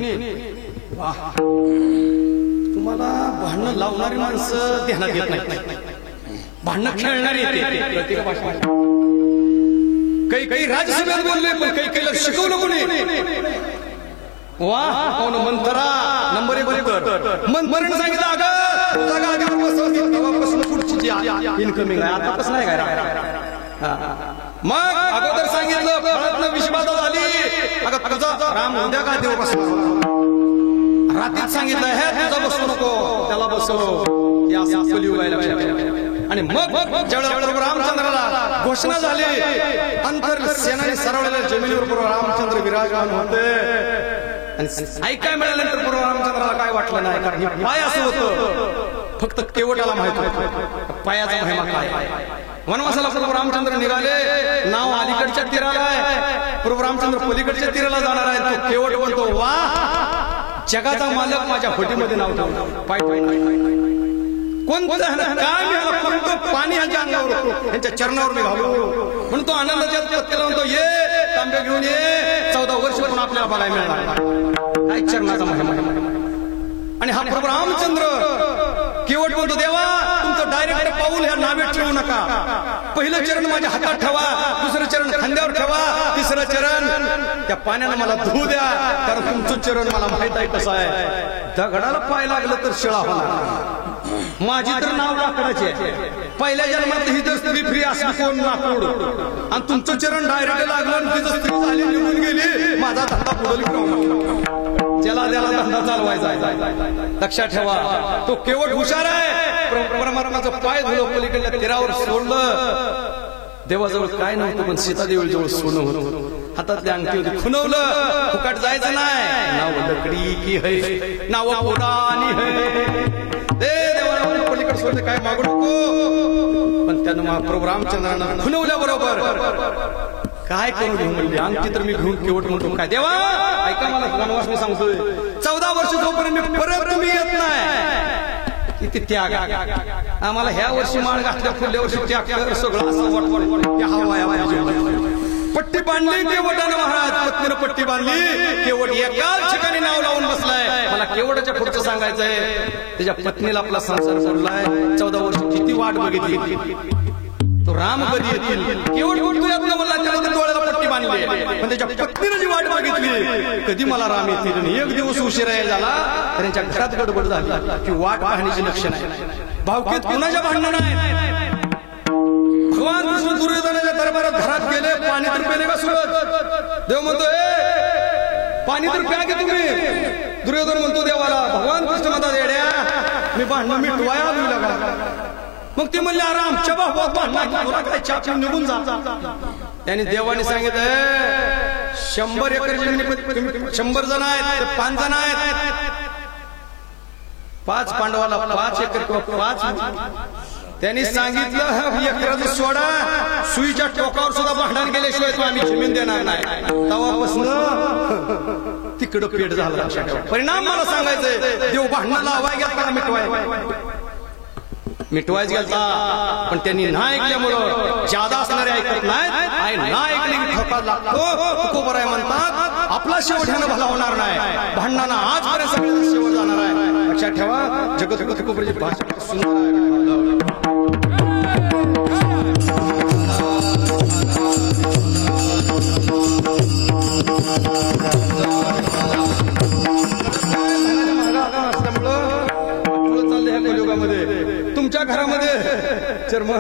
तुम्हाला भांडणं लावणारी माणसं ध्यानात घेत नाही भांडणं खेळणारी काही राज्यसभेत बोलले पण काही शिकवलं कोणी वा कोण मंत्रा नंबर 1 बरोबर मंत्रीने सांगितलं अगं जागा आधीवर बसवली तेव्हापासून पुढची जी इन्कमिंग आहे आतापासून नाही काय मग अगोदर सांगितलं फळातनं विषबाधा झाली अगं तुझा राम उद्या का देव बसव रात्रीत सांगितलं हे तुझा बसवू नको त्याला बसव या कलियुग आहे लक्षात आणि मग ज्यावेळेला रामचंद्राला घोषणा झाली अंतर सेनाने सरवलेल्या जमिनीवर रामचंद्र विराजमान होते ऐकाय मिळाल्यानंतर पूर्व रामचंद्राला काय वाटलं नाही कारण हे पाय असं होतं फक्त केवटाला माहित होतं पायाचा महिमा काय वनवासाला पूर्व रामचंद्र निघाले नाव अलीकडच्या तीराला आहे पूर्व रामचंद्र पलीकडच्या तीराला जाणार आहे तो केवट म्हणतो वा जगाचा मालक माझ्या होटीमध्ये नाव ठेवलं पाय कोणतं काय मिळालं कोणतं पाणी यांच्या अंगावर यांच्या चरणावर मी घालू म्हणून तो आनंदाच्या त्याला म्हणतो ये तांब्या घेऊन ये 14 वर्ष पण आपल्याला बघायला मिळणार काय चरणाचा महिमा आणि हा प्रभू रामचंद्र केवट म्हणतो देवा तुमचं डायरेक्ट पाऊल ह्या नावेत ठेवू नका पहिलं चरण माझ्या हातात ठेवा दुसरं चरण खांद्यावर ठेवा तिसरं चरण त्या पाण्यानं मला धुवू द्या कारण तुमचं चरण मला माहित आहे कसं आहे दगडाला पाय लागलं तर शिळा होणार माझी तर नाव लाकडाचे पहिल्या जन्मात ही जर स्त्री फ्री असली कोण लाकूड आणि तुमचं चरण डायरेक्ट लागलं तिचं स्त्री झाली निघून गेली माझा धंदा पुढे ज्याला त्याला धंदा चालवायचा लक्षात ठेवा तो केवळ हुशार आहे परमात्माचं पाय धुलं पलीकडल्या तीरावर सोडलं देवाजवळ काय नव्हतं पण सीतादेवी जवळ सोनं होतं हातातल्या अंगठी होती खुणवलं फुकट जायचं नाही नाव लकडी की है नाव पुराणी है देवाला पलीकडे सोडले काय मागू नको पण त्यानं महाप्रभू रामचंद्रांना खुणवल्या बरोबर काय करू घेऊन म्हणले अंगठी तर मी घेऊन केवट म्हणतो काय देवा ऐका मला वनवास मी सांगतोय 14 वर्ष जोपर्यंत मी परत मी येत नाही किती त्याग आम्हाला ह्या वर्षी माळ घातल्या पुढल्या वर्षी त्याग सगळं असं वाटतं पट्टी बांधली केवटानं महाराज पत्नीनं पट्टी बांधली केवट एकाच ठिकाणी नाव लावून बसलाय मला केवटाच्या पुढचं सांगायचंय त्याच्या पत्नीला आपला संसार सोडलाय 14 वर्ष किती वाट बघितली तो राम कधी येतील केवट बोलतो यातनं मला त्याला डोळ्याला पट्टी बांधली पण त्याच्या पत्नीनं जी वाट बघितली कधी मला राम येतील आणि एक दिवस उशिरा झाला तर त्यांच्या घरात गडबड झाली की वाट पाहण्याची लक्षण आहे भावकीत कुणाच्या भांडण आहे भगवान कृष्ण दुर्योधनाच्या दरबारात घरात गेले पाणी तर पेले का सुरत देव म्हणतो पाणी तर प्या की तुम्ही दुर्योधन म्हणतो देवाला भगवान कृष्ण म्हणतात येड्या मी भांडण मिटवाया आलोय लगा मग ते म्हणले अरे आमच्या भावात भांडण तुला काय चाप निघून जा त्यांनी देवाने सांगितलं 100 एकर जमिनी 100 जण आहेत 5 जण आहेत 5 पांडवाला 5 एकर किंवा 5 त्यांनी सांगितलं एकराचं सोडा सुईच्या टोकावर सुद्धा भांडण केल्याशिवाय तो आम्ही जमीन देणार नाही तेव्हापासून तिकडं पेट झालं परिणाम मला सांगायचंय देव भांडणाला हवाय गेला मिटवायच गेलता पण त्यांनी ना ऐकल्यामुळं जादा असणारे ऐकत नाही ना ऐकले की ठोका लागतो तुकोबर आहे म्हणतात आपला शेवट ह्यानं भला होणार नाही भांडणाला आजपर्यंत सगळ्यांचा शेवट जाणार आहे लक्षात ठेवा जगत तुकोबरची भाषा सुंदर आहे तुमच्या घरामध्ये चर्मन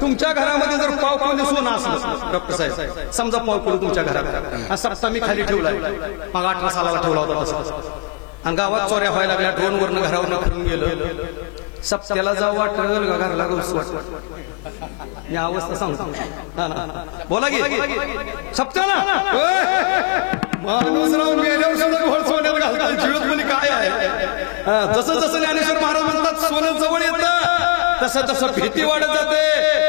तुमच्या घरामध्ये जर पाव किलो सोनं असलं डॉक्टर साहेब समजा पाव किलो तुमच्या घरात सप्ता मी खाली ठेवलाय मग 18 सालाला ठेवला होता आणि गावात चोऱ्या व्हायला लागल्या ड्रोन वरनं घरावरनं फिरून गेलं सप्त्याला जाऊ वाटलं घराला गौस वाटत या अवस्था सांगतो बोला की सप्त्याला माणूस राहून गेल्यावर सुद्धा घोड सोन्याला घालतात जीवत म्हणजे काय आहे जसं जसं ज्ञानेश्वर महाराज म्हणतात सोनं जवळ येतं तसं तसं भीती वाढत जाते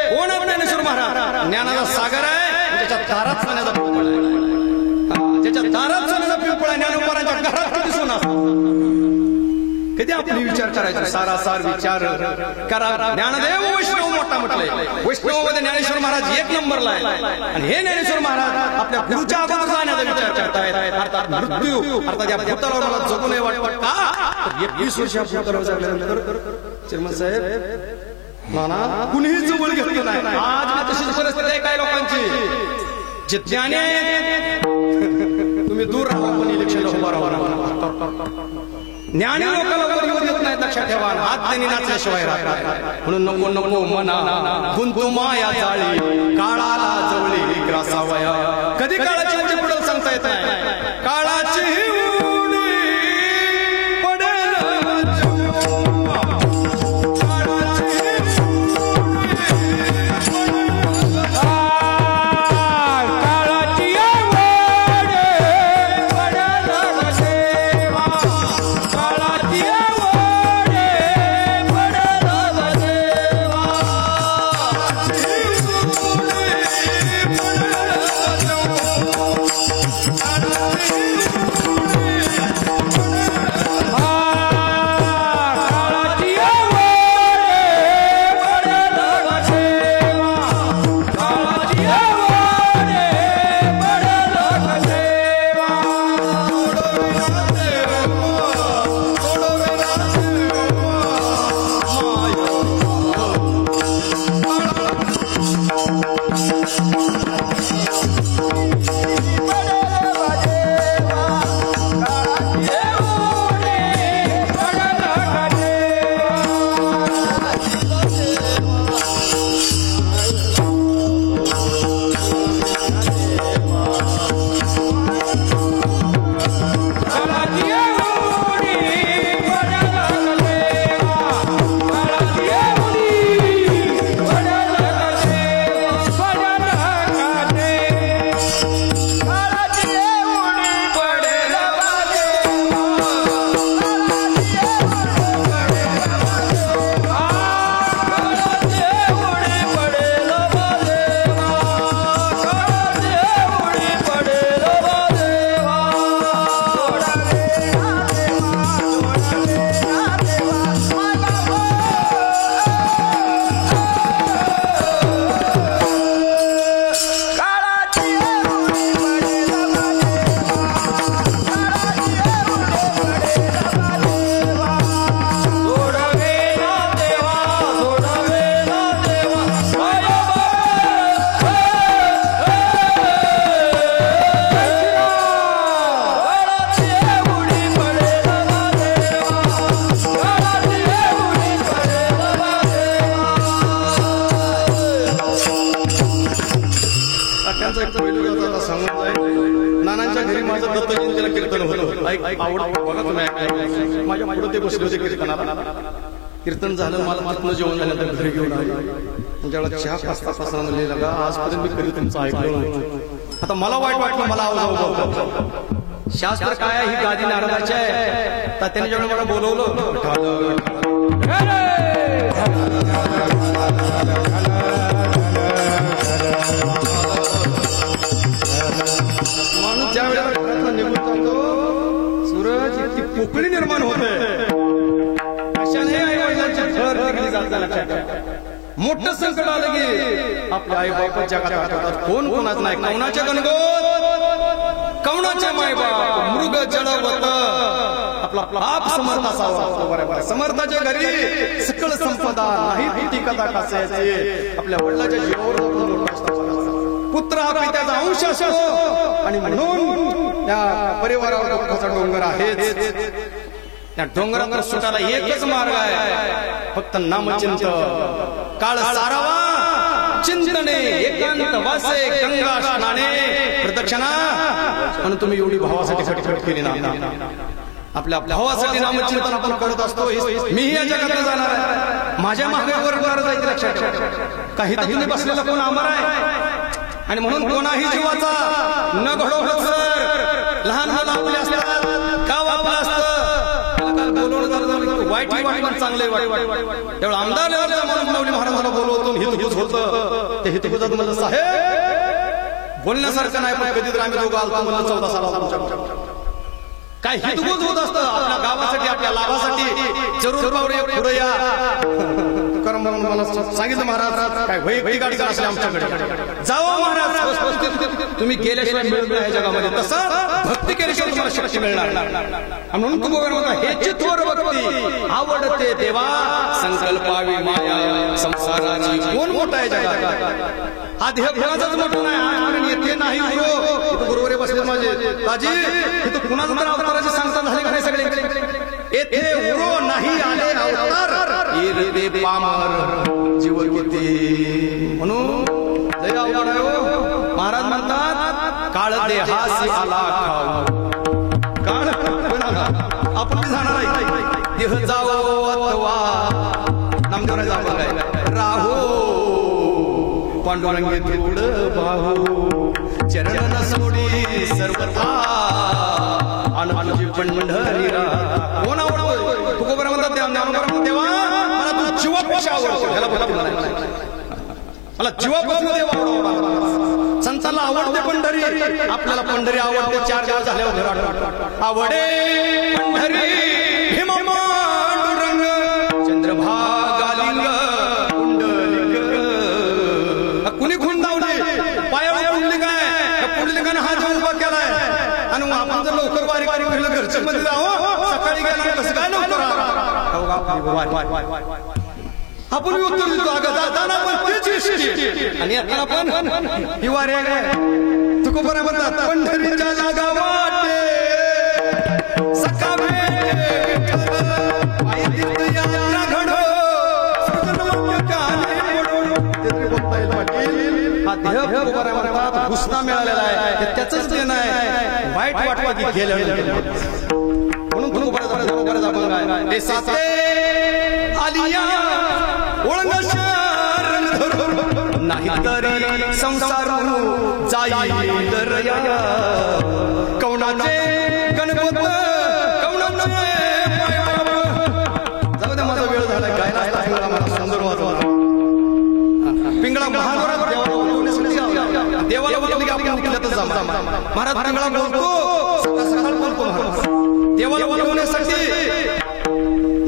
कोण आहे ज्ञानेश्वर महाराज ज्ञानाचा सागर आहे त्याच्या दारात सोन्याचा पिंपळ आहे त्याच्या दारात सोन्याचा पिंपळ आहे ज्ञानोबारांच्या घरात किती सोनं असतं कधी आपण विचार करायचा सारासार विचार करा ज्ञानदेव वैष्णव मोठा म्हटलंय वैष्णव मध्ये ज्ञानेश्वर महाराज 1 नंबरला आहे आणि हे ज्ञानेश्वर महाराज आपल्या गुरुच्या अगोदर जाण्याचा विचार करतायत अर्थात मृत्यू अर्थात या भूताला मला जगू नये वाटत का 21 वर्ष भूताला जगल्यानंतर चेअरमन साहेब मला कुणीही जवळ घेतलं नाही आज तशीच परिस्थिती आहे काही लोकांची जे ज्ञानी आहे तुम्ही दूर राहा पण इलेक्शनला उभा राहा ज्ञानी लोकांना वर येऊ देत नाही लक्षात ठेवा हात त्यांनी नाचल्याशिवाय राहत म्हणून नको नको मना गुंतू माया जाळी काळाला जवळी ग्रासावया कधी काळाची उडी पडेल सांगता येत नाही काळाची I ऐक आवडतं बघा तुम्ही ऐकलं. माझ्या पुढे ते बसले होते कीर्तनाला. कीर्तन झालं, मला तिथनं जेवण झाल्यानंतर घरी घेऊन आले. ज्याला चहा पाचता लिहिला का आजपर्यंत मी कधी तुमचं ऐकलं नव्हतं. आता मला वाईट वाटलं, मला आवाज. शास्त्र काय आहे, ही गादी नारदाची आहे. त्याने जेव्हा मला बोलवलं, माणूस ज्या वेळेला घरातून निघून जातो, सूरज इतकी पोकळी निर्माण होते. अशाने आई-वडिलांची घर निघली जातात. मोठं संकट आलं की आपल्या आई बाप जगात राहतात, कोण कोणाच नाही. कौणाच्या गणगोत, कौणाच्या मायबाप, मृग जडवत आपला बाप समर्थ असावा. समर्थाच्या घरी सकळ संपदा नाही, ती कथा कसायची. आपल्या वडिलाच्या जीवावर पुत्र हा पित्याचा अंश असतो आणि म्हणून त्या परिवारावर दुःखाचा डोंगर आहेच. त्या डोंगरावर सुटायला एकच मार्ग आहे, फक्त नामचिंतन. काळ सारावा चिंतने, एकांत वासे, गंगा स्नाने, प्रदक्षिणा. आणि तुम्ही एवढी भावासाठी खटखट केली ना. आपल्या भावासाठी नामचिंतन आपण करत असतो. मीही या जगात जाणार आहे, माझ्या मागेवर जायचं लक्षात. काही तुम्ही बसलेला कोण अमर आहे. आणि म्हणून कोणाही जीवाचा न घडवलं सर. लहान मुलं आपले असतात, गाव आपलं असतं, बोलवलं वाईट वाईट चांगले वाईट. त्यावेळेला आमदार माऊली महाराजांना बोलवतो, हितगुज होतं. ते हितगुजात म्हणलं, साहेब बोलण्यासारखं नाही, पण कधी तर आम्ही दोघं आलतो म्हणलं 14 साला. काय हितगुज होत असतं आपल्या गावासाठी, आपल्या लाभासाठी. जरूर पावरे पुढे या. तुकाराम मला सांगितलं, महाराज काय वैयक्तिक गाडी असली आमच्याकडे जावा महाराज, तुम्ही गेल्याशिवाय मिळत नाही जगामध्ये. तसं भक्ती केल्याशिवाय तुम्हाला शक्ती मिळणार. म्हणून तू बघा, हे थोर भक्ती आवडते देवा, संकल्पावी माया संसाराची. कोण मोठा आहे जगात? हा देह कोणाचाच मोठा नाही. येथे नाही गुरुवारी बसले माझे ताजी, इथं कुणाचं तर अवताराची सांगता झाली का नाही सगळे. येथे उरो नाही आले अवतार, येरे पामर जीव किती. म्हणून लय अवघड आहे हो. महाराज म्हणतात, काळ देहासी आला खाऊ. काळ आपण जाणार आहे, देह जावो अथवा नामदेवराय जावं काय राहो, पांडुरंगे थोड बाहू, चरण सोडी सर्वथा अनंत पंढरीरा. कोण आवडतो? तुकोबरा म्हणतात देवा, मला तू जीवापेक्षा आवडतो. ह्याला भक्ती म्हणायची. मला जीवापासून देव आवडतो. संतांना आवडते पंढरी, आपल्याला पंढरी आवडते. 4 दिवस झाल्यावर घर आवडे पंढरी, भीमा पांडुरंग, चंद्रभागालिंग, कुणी खुंडावली पायावर पुंडलिकाय, पुंडलिकाने हा देव उभा केलाय. आणि आपण जर लवकर वारी फिरलं घरच्या मध्ये जावं, सकाळी गेला कसं काय लवकर आपण उत्तर देतो. अगं जाताना पण तीच इष्टी आणि आता आपण ही वारी आहे. तुकोबरा म्हणतात, पंढरीच्या जागा वाटे सखा घुसना मिळालेला आहे, त्याच देणं आहे. वाईट वाटवा की गेलं म्हणून तुकोबरा साथे आलिया ओळंग शरण धरून, नाही तरी संसार जाईल दरया. कौणाचे गणपत, कौणाचे जाऊ दे, माझा वेळ झाला. गायला मला सुंदर वाजवा. पिंगळा महाराज देवाला बोलवलं की आपण किल्ल्यातच जा. महाराज पिंगळा बोलतो, सकाळ बोलतो. देवाला बोलवण्यासाठी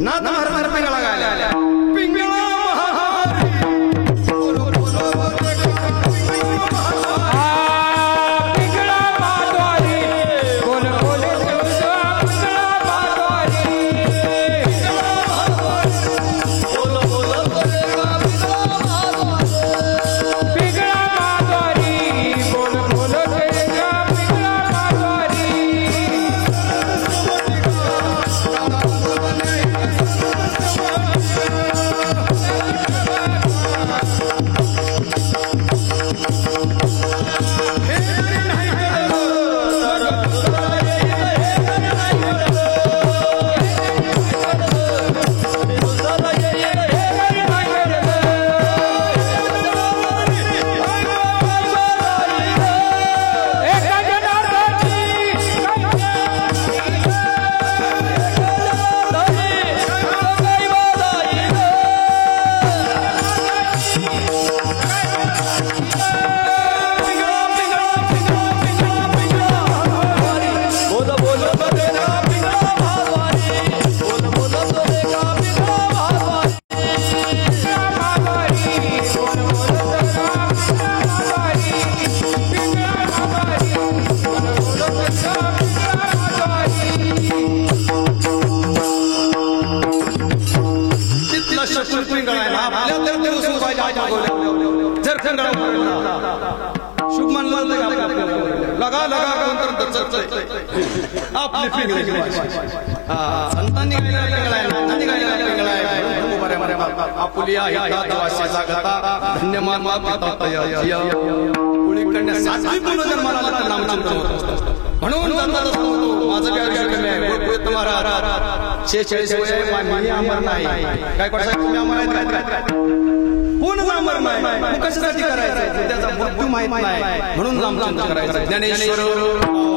नाथ महाराज पिंगळा गायला. पिंगळा पिंगळा आहे ना आपल्या तर दिवसून पाहिजे आजा गोल्या जर पिंगळा शुभ मानलं लगा लगा कोणतर चर्चय आपली पिंगळी संतांनी पिंगळा आहे संतांनी पिंगळा आहे बरे बरे आपुलिया हिता दवासी जागता धन्यमान पिता तया कुळीकडे सातवी पुनर्जन्माला तर नामचिंतन होतं म्हणून जातात माझं काय विषय आहे तुम्हाला 46 वय मी अमर नाही काय साहेब तुम्ही अमर आहेत कोण अमर नाही कशासाठी करायचं त्याचा मृत्यू माहित नाही म्हणून नामचिंतन करायचं ज्ञानेश्वर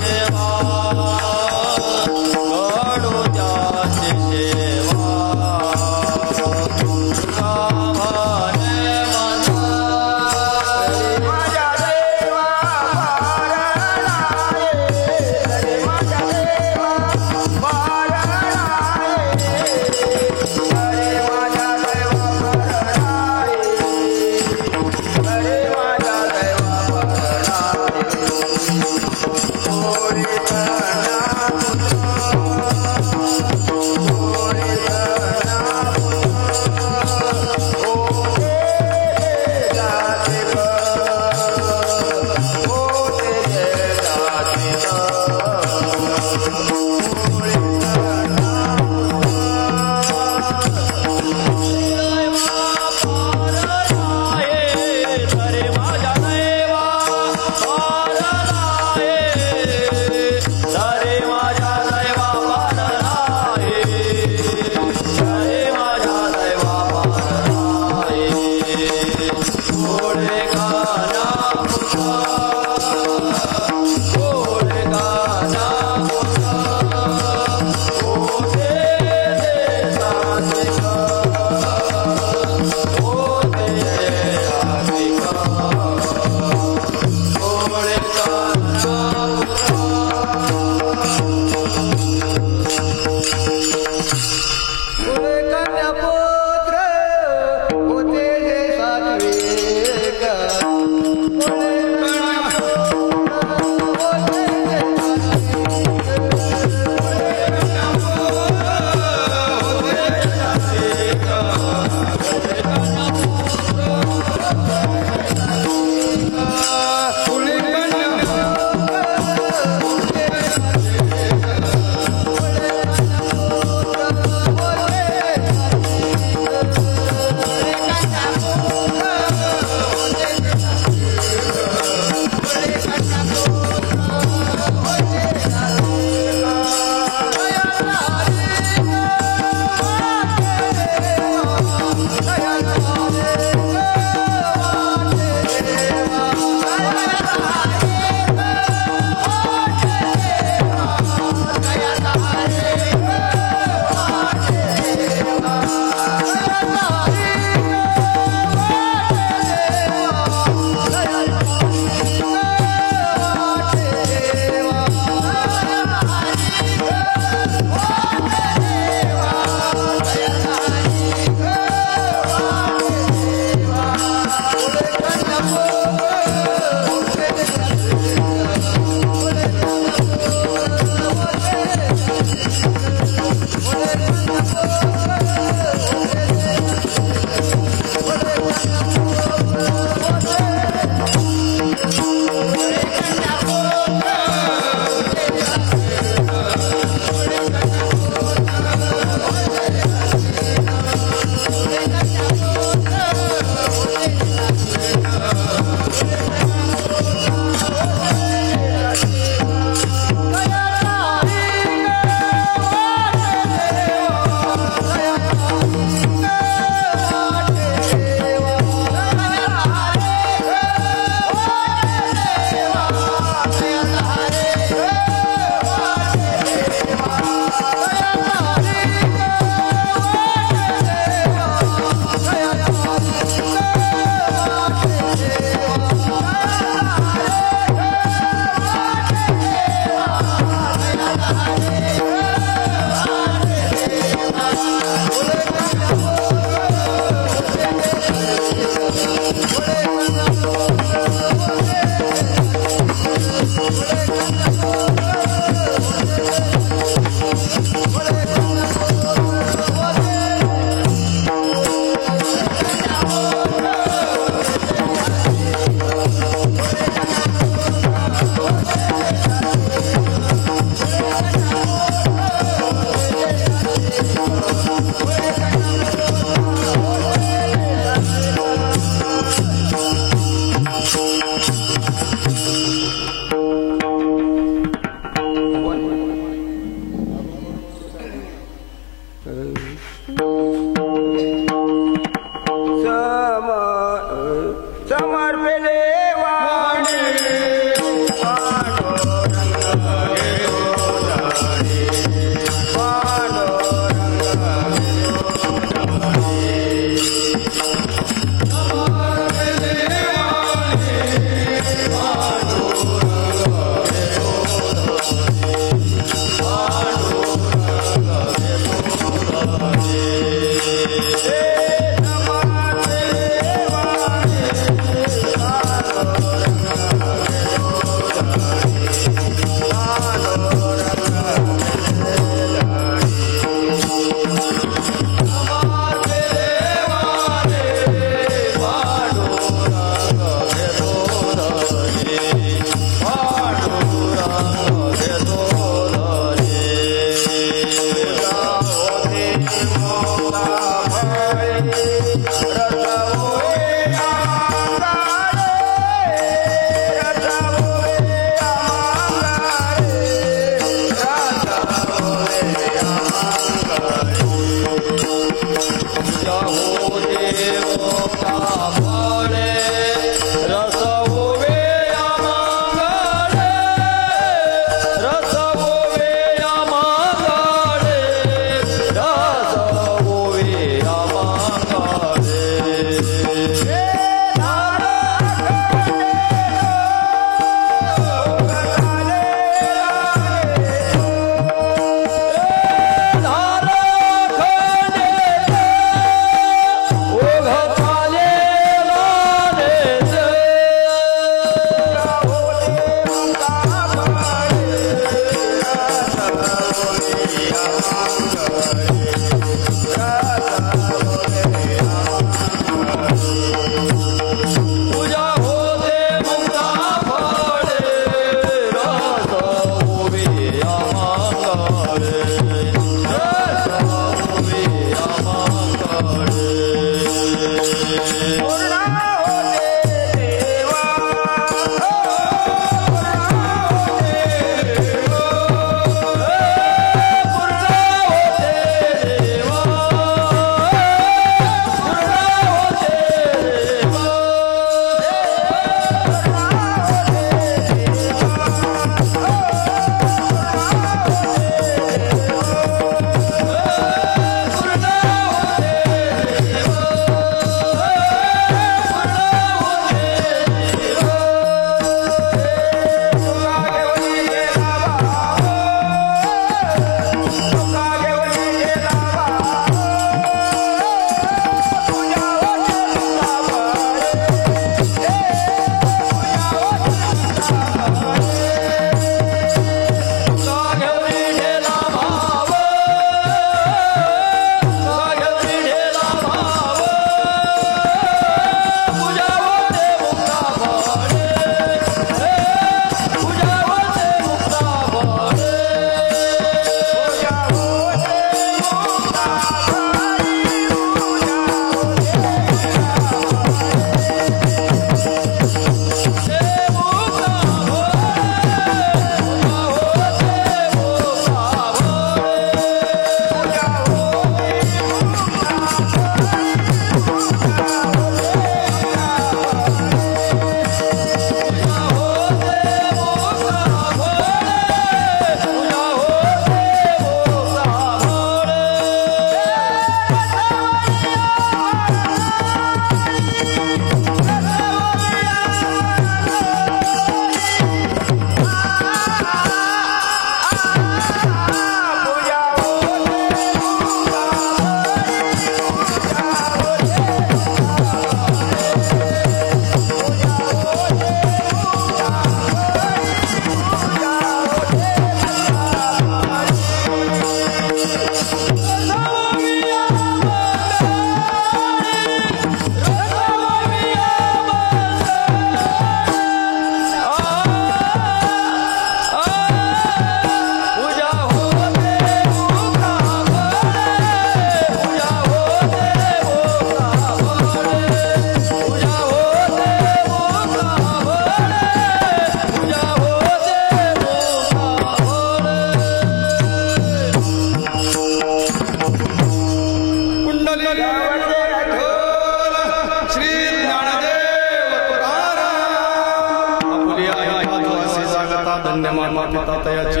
धन्य माता पिता तयाची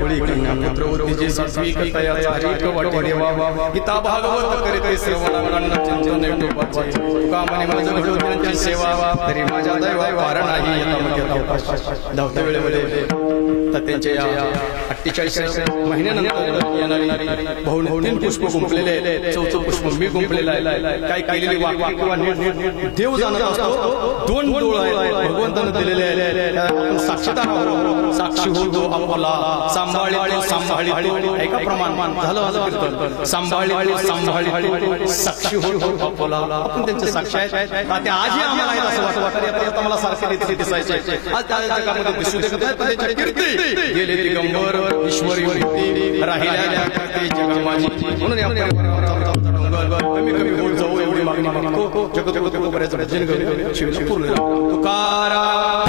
कुळी कन्या पुत्र उद्दीचे सात्विक तयाचा हरिक वाटी देवा गीता भागवत करीते श्रवण चिंतन युट्यूबचे तुका म्हणे माझं घडवत्यांची सेवा तरी माझ्या दैवा वार नाही धावत्या वेळेमध्ये तर त्यांच्या या 48 महिन्यानंतर येणारी बहुन पुष्प गुंफलेले चौथं पुष्प मी गुंफलेलं आहे काय केलेली वाक्य किंवा देव जाणत असतो 2 डोळ आहेत भगवंतानं दिलेले आहे साक्षीदार आहोत साक्षी होतो आपला सांभाळी ऐका प्रमाण झालं कीर्तन सांभाळी साक्षी होतो आपला आपण त्यांचे साक्षी आहेत ते आजही आम्हाला आहेत असं वाटतं आता मला सारखे दिसायचे आज त्या जगामध्ये दिसू शकत नाही पण त्यांच्या कीर्ती गेले दिगंबर ईश्वरी मूर्ती राहिल्या कीर्ती जगा माझी म्हणून या कमी होत जाऊ एवढी मागणी मागतो जगत बऱ्याच भजन पूर्ण तुकाराम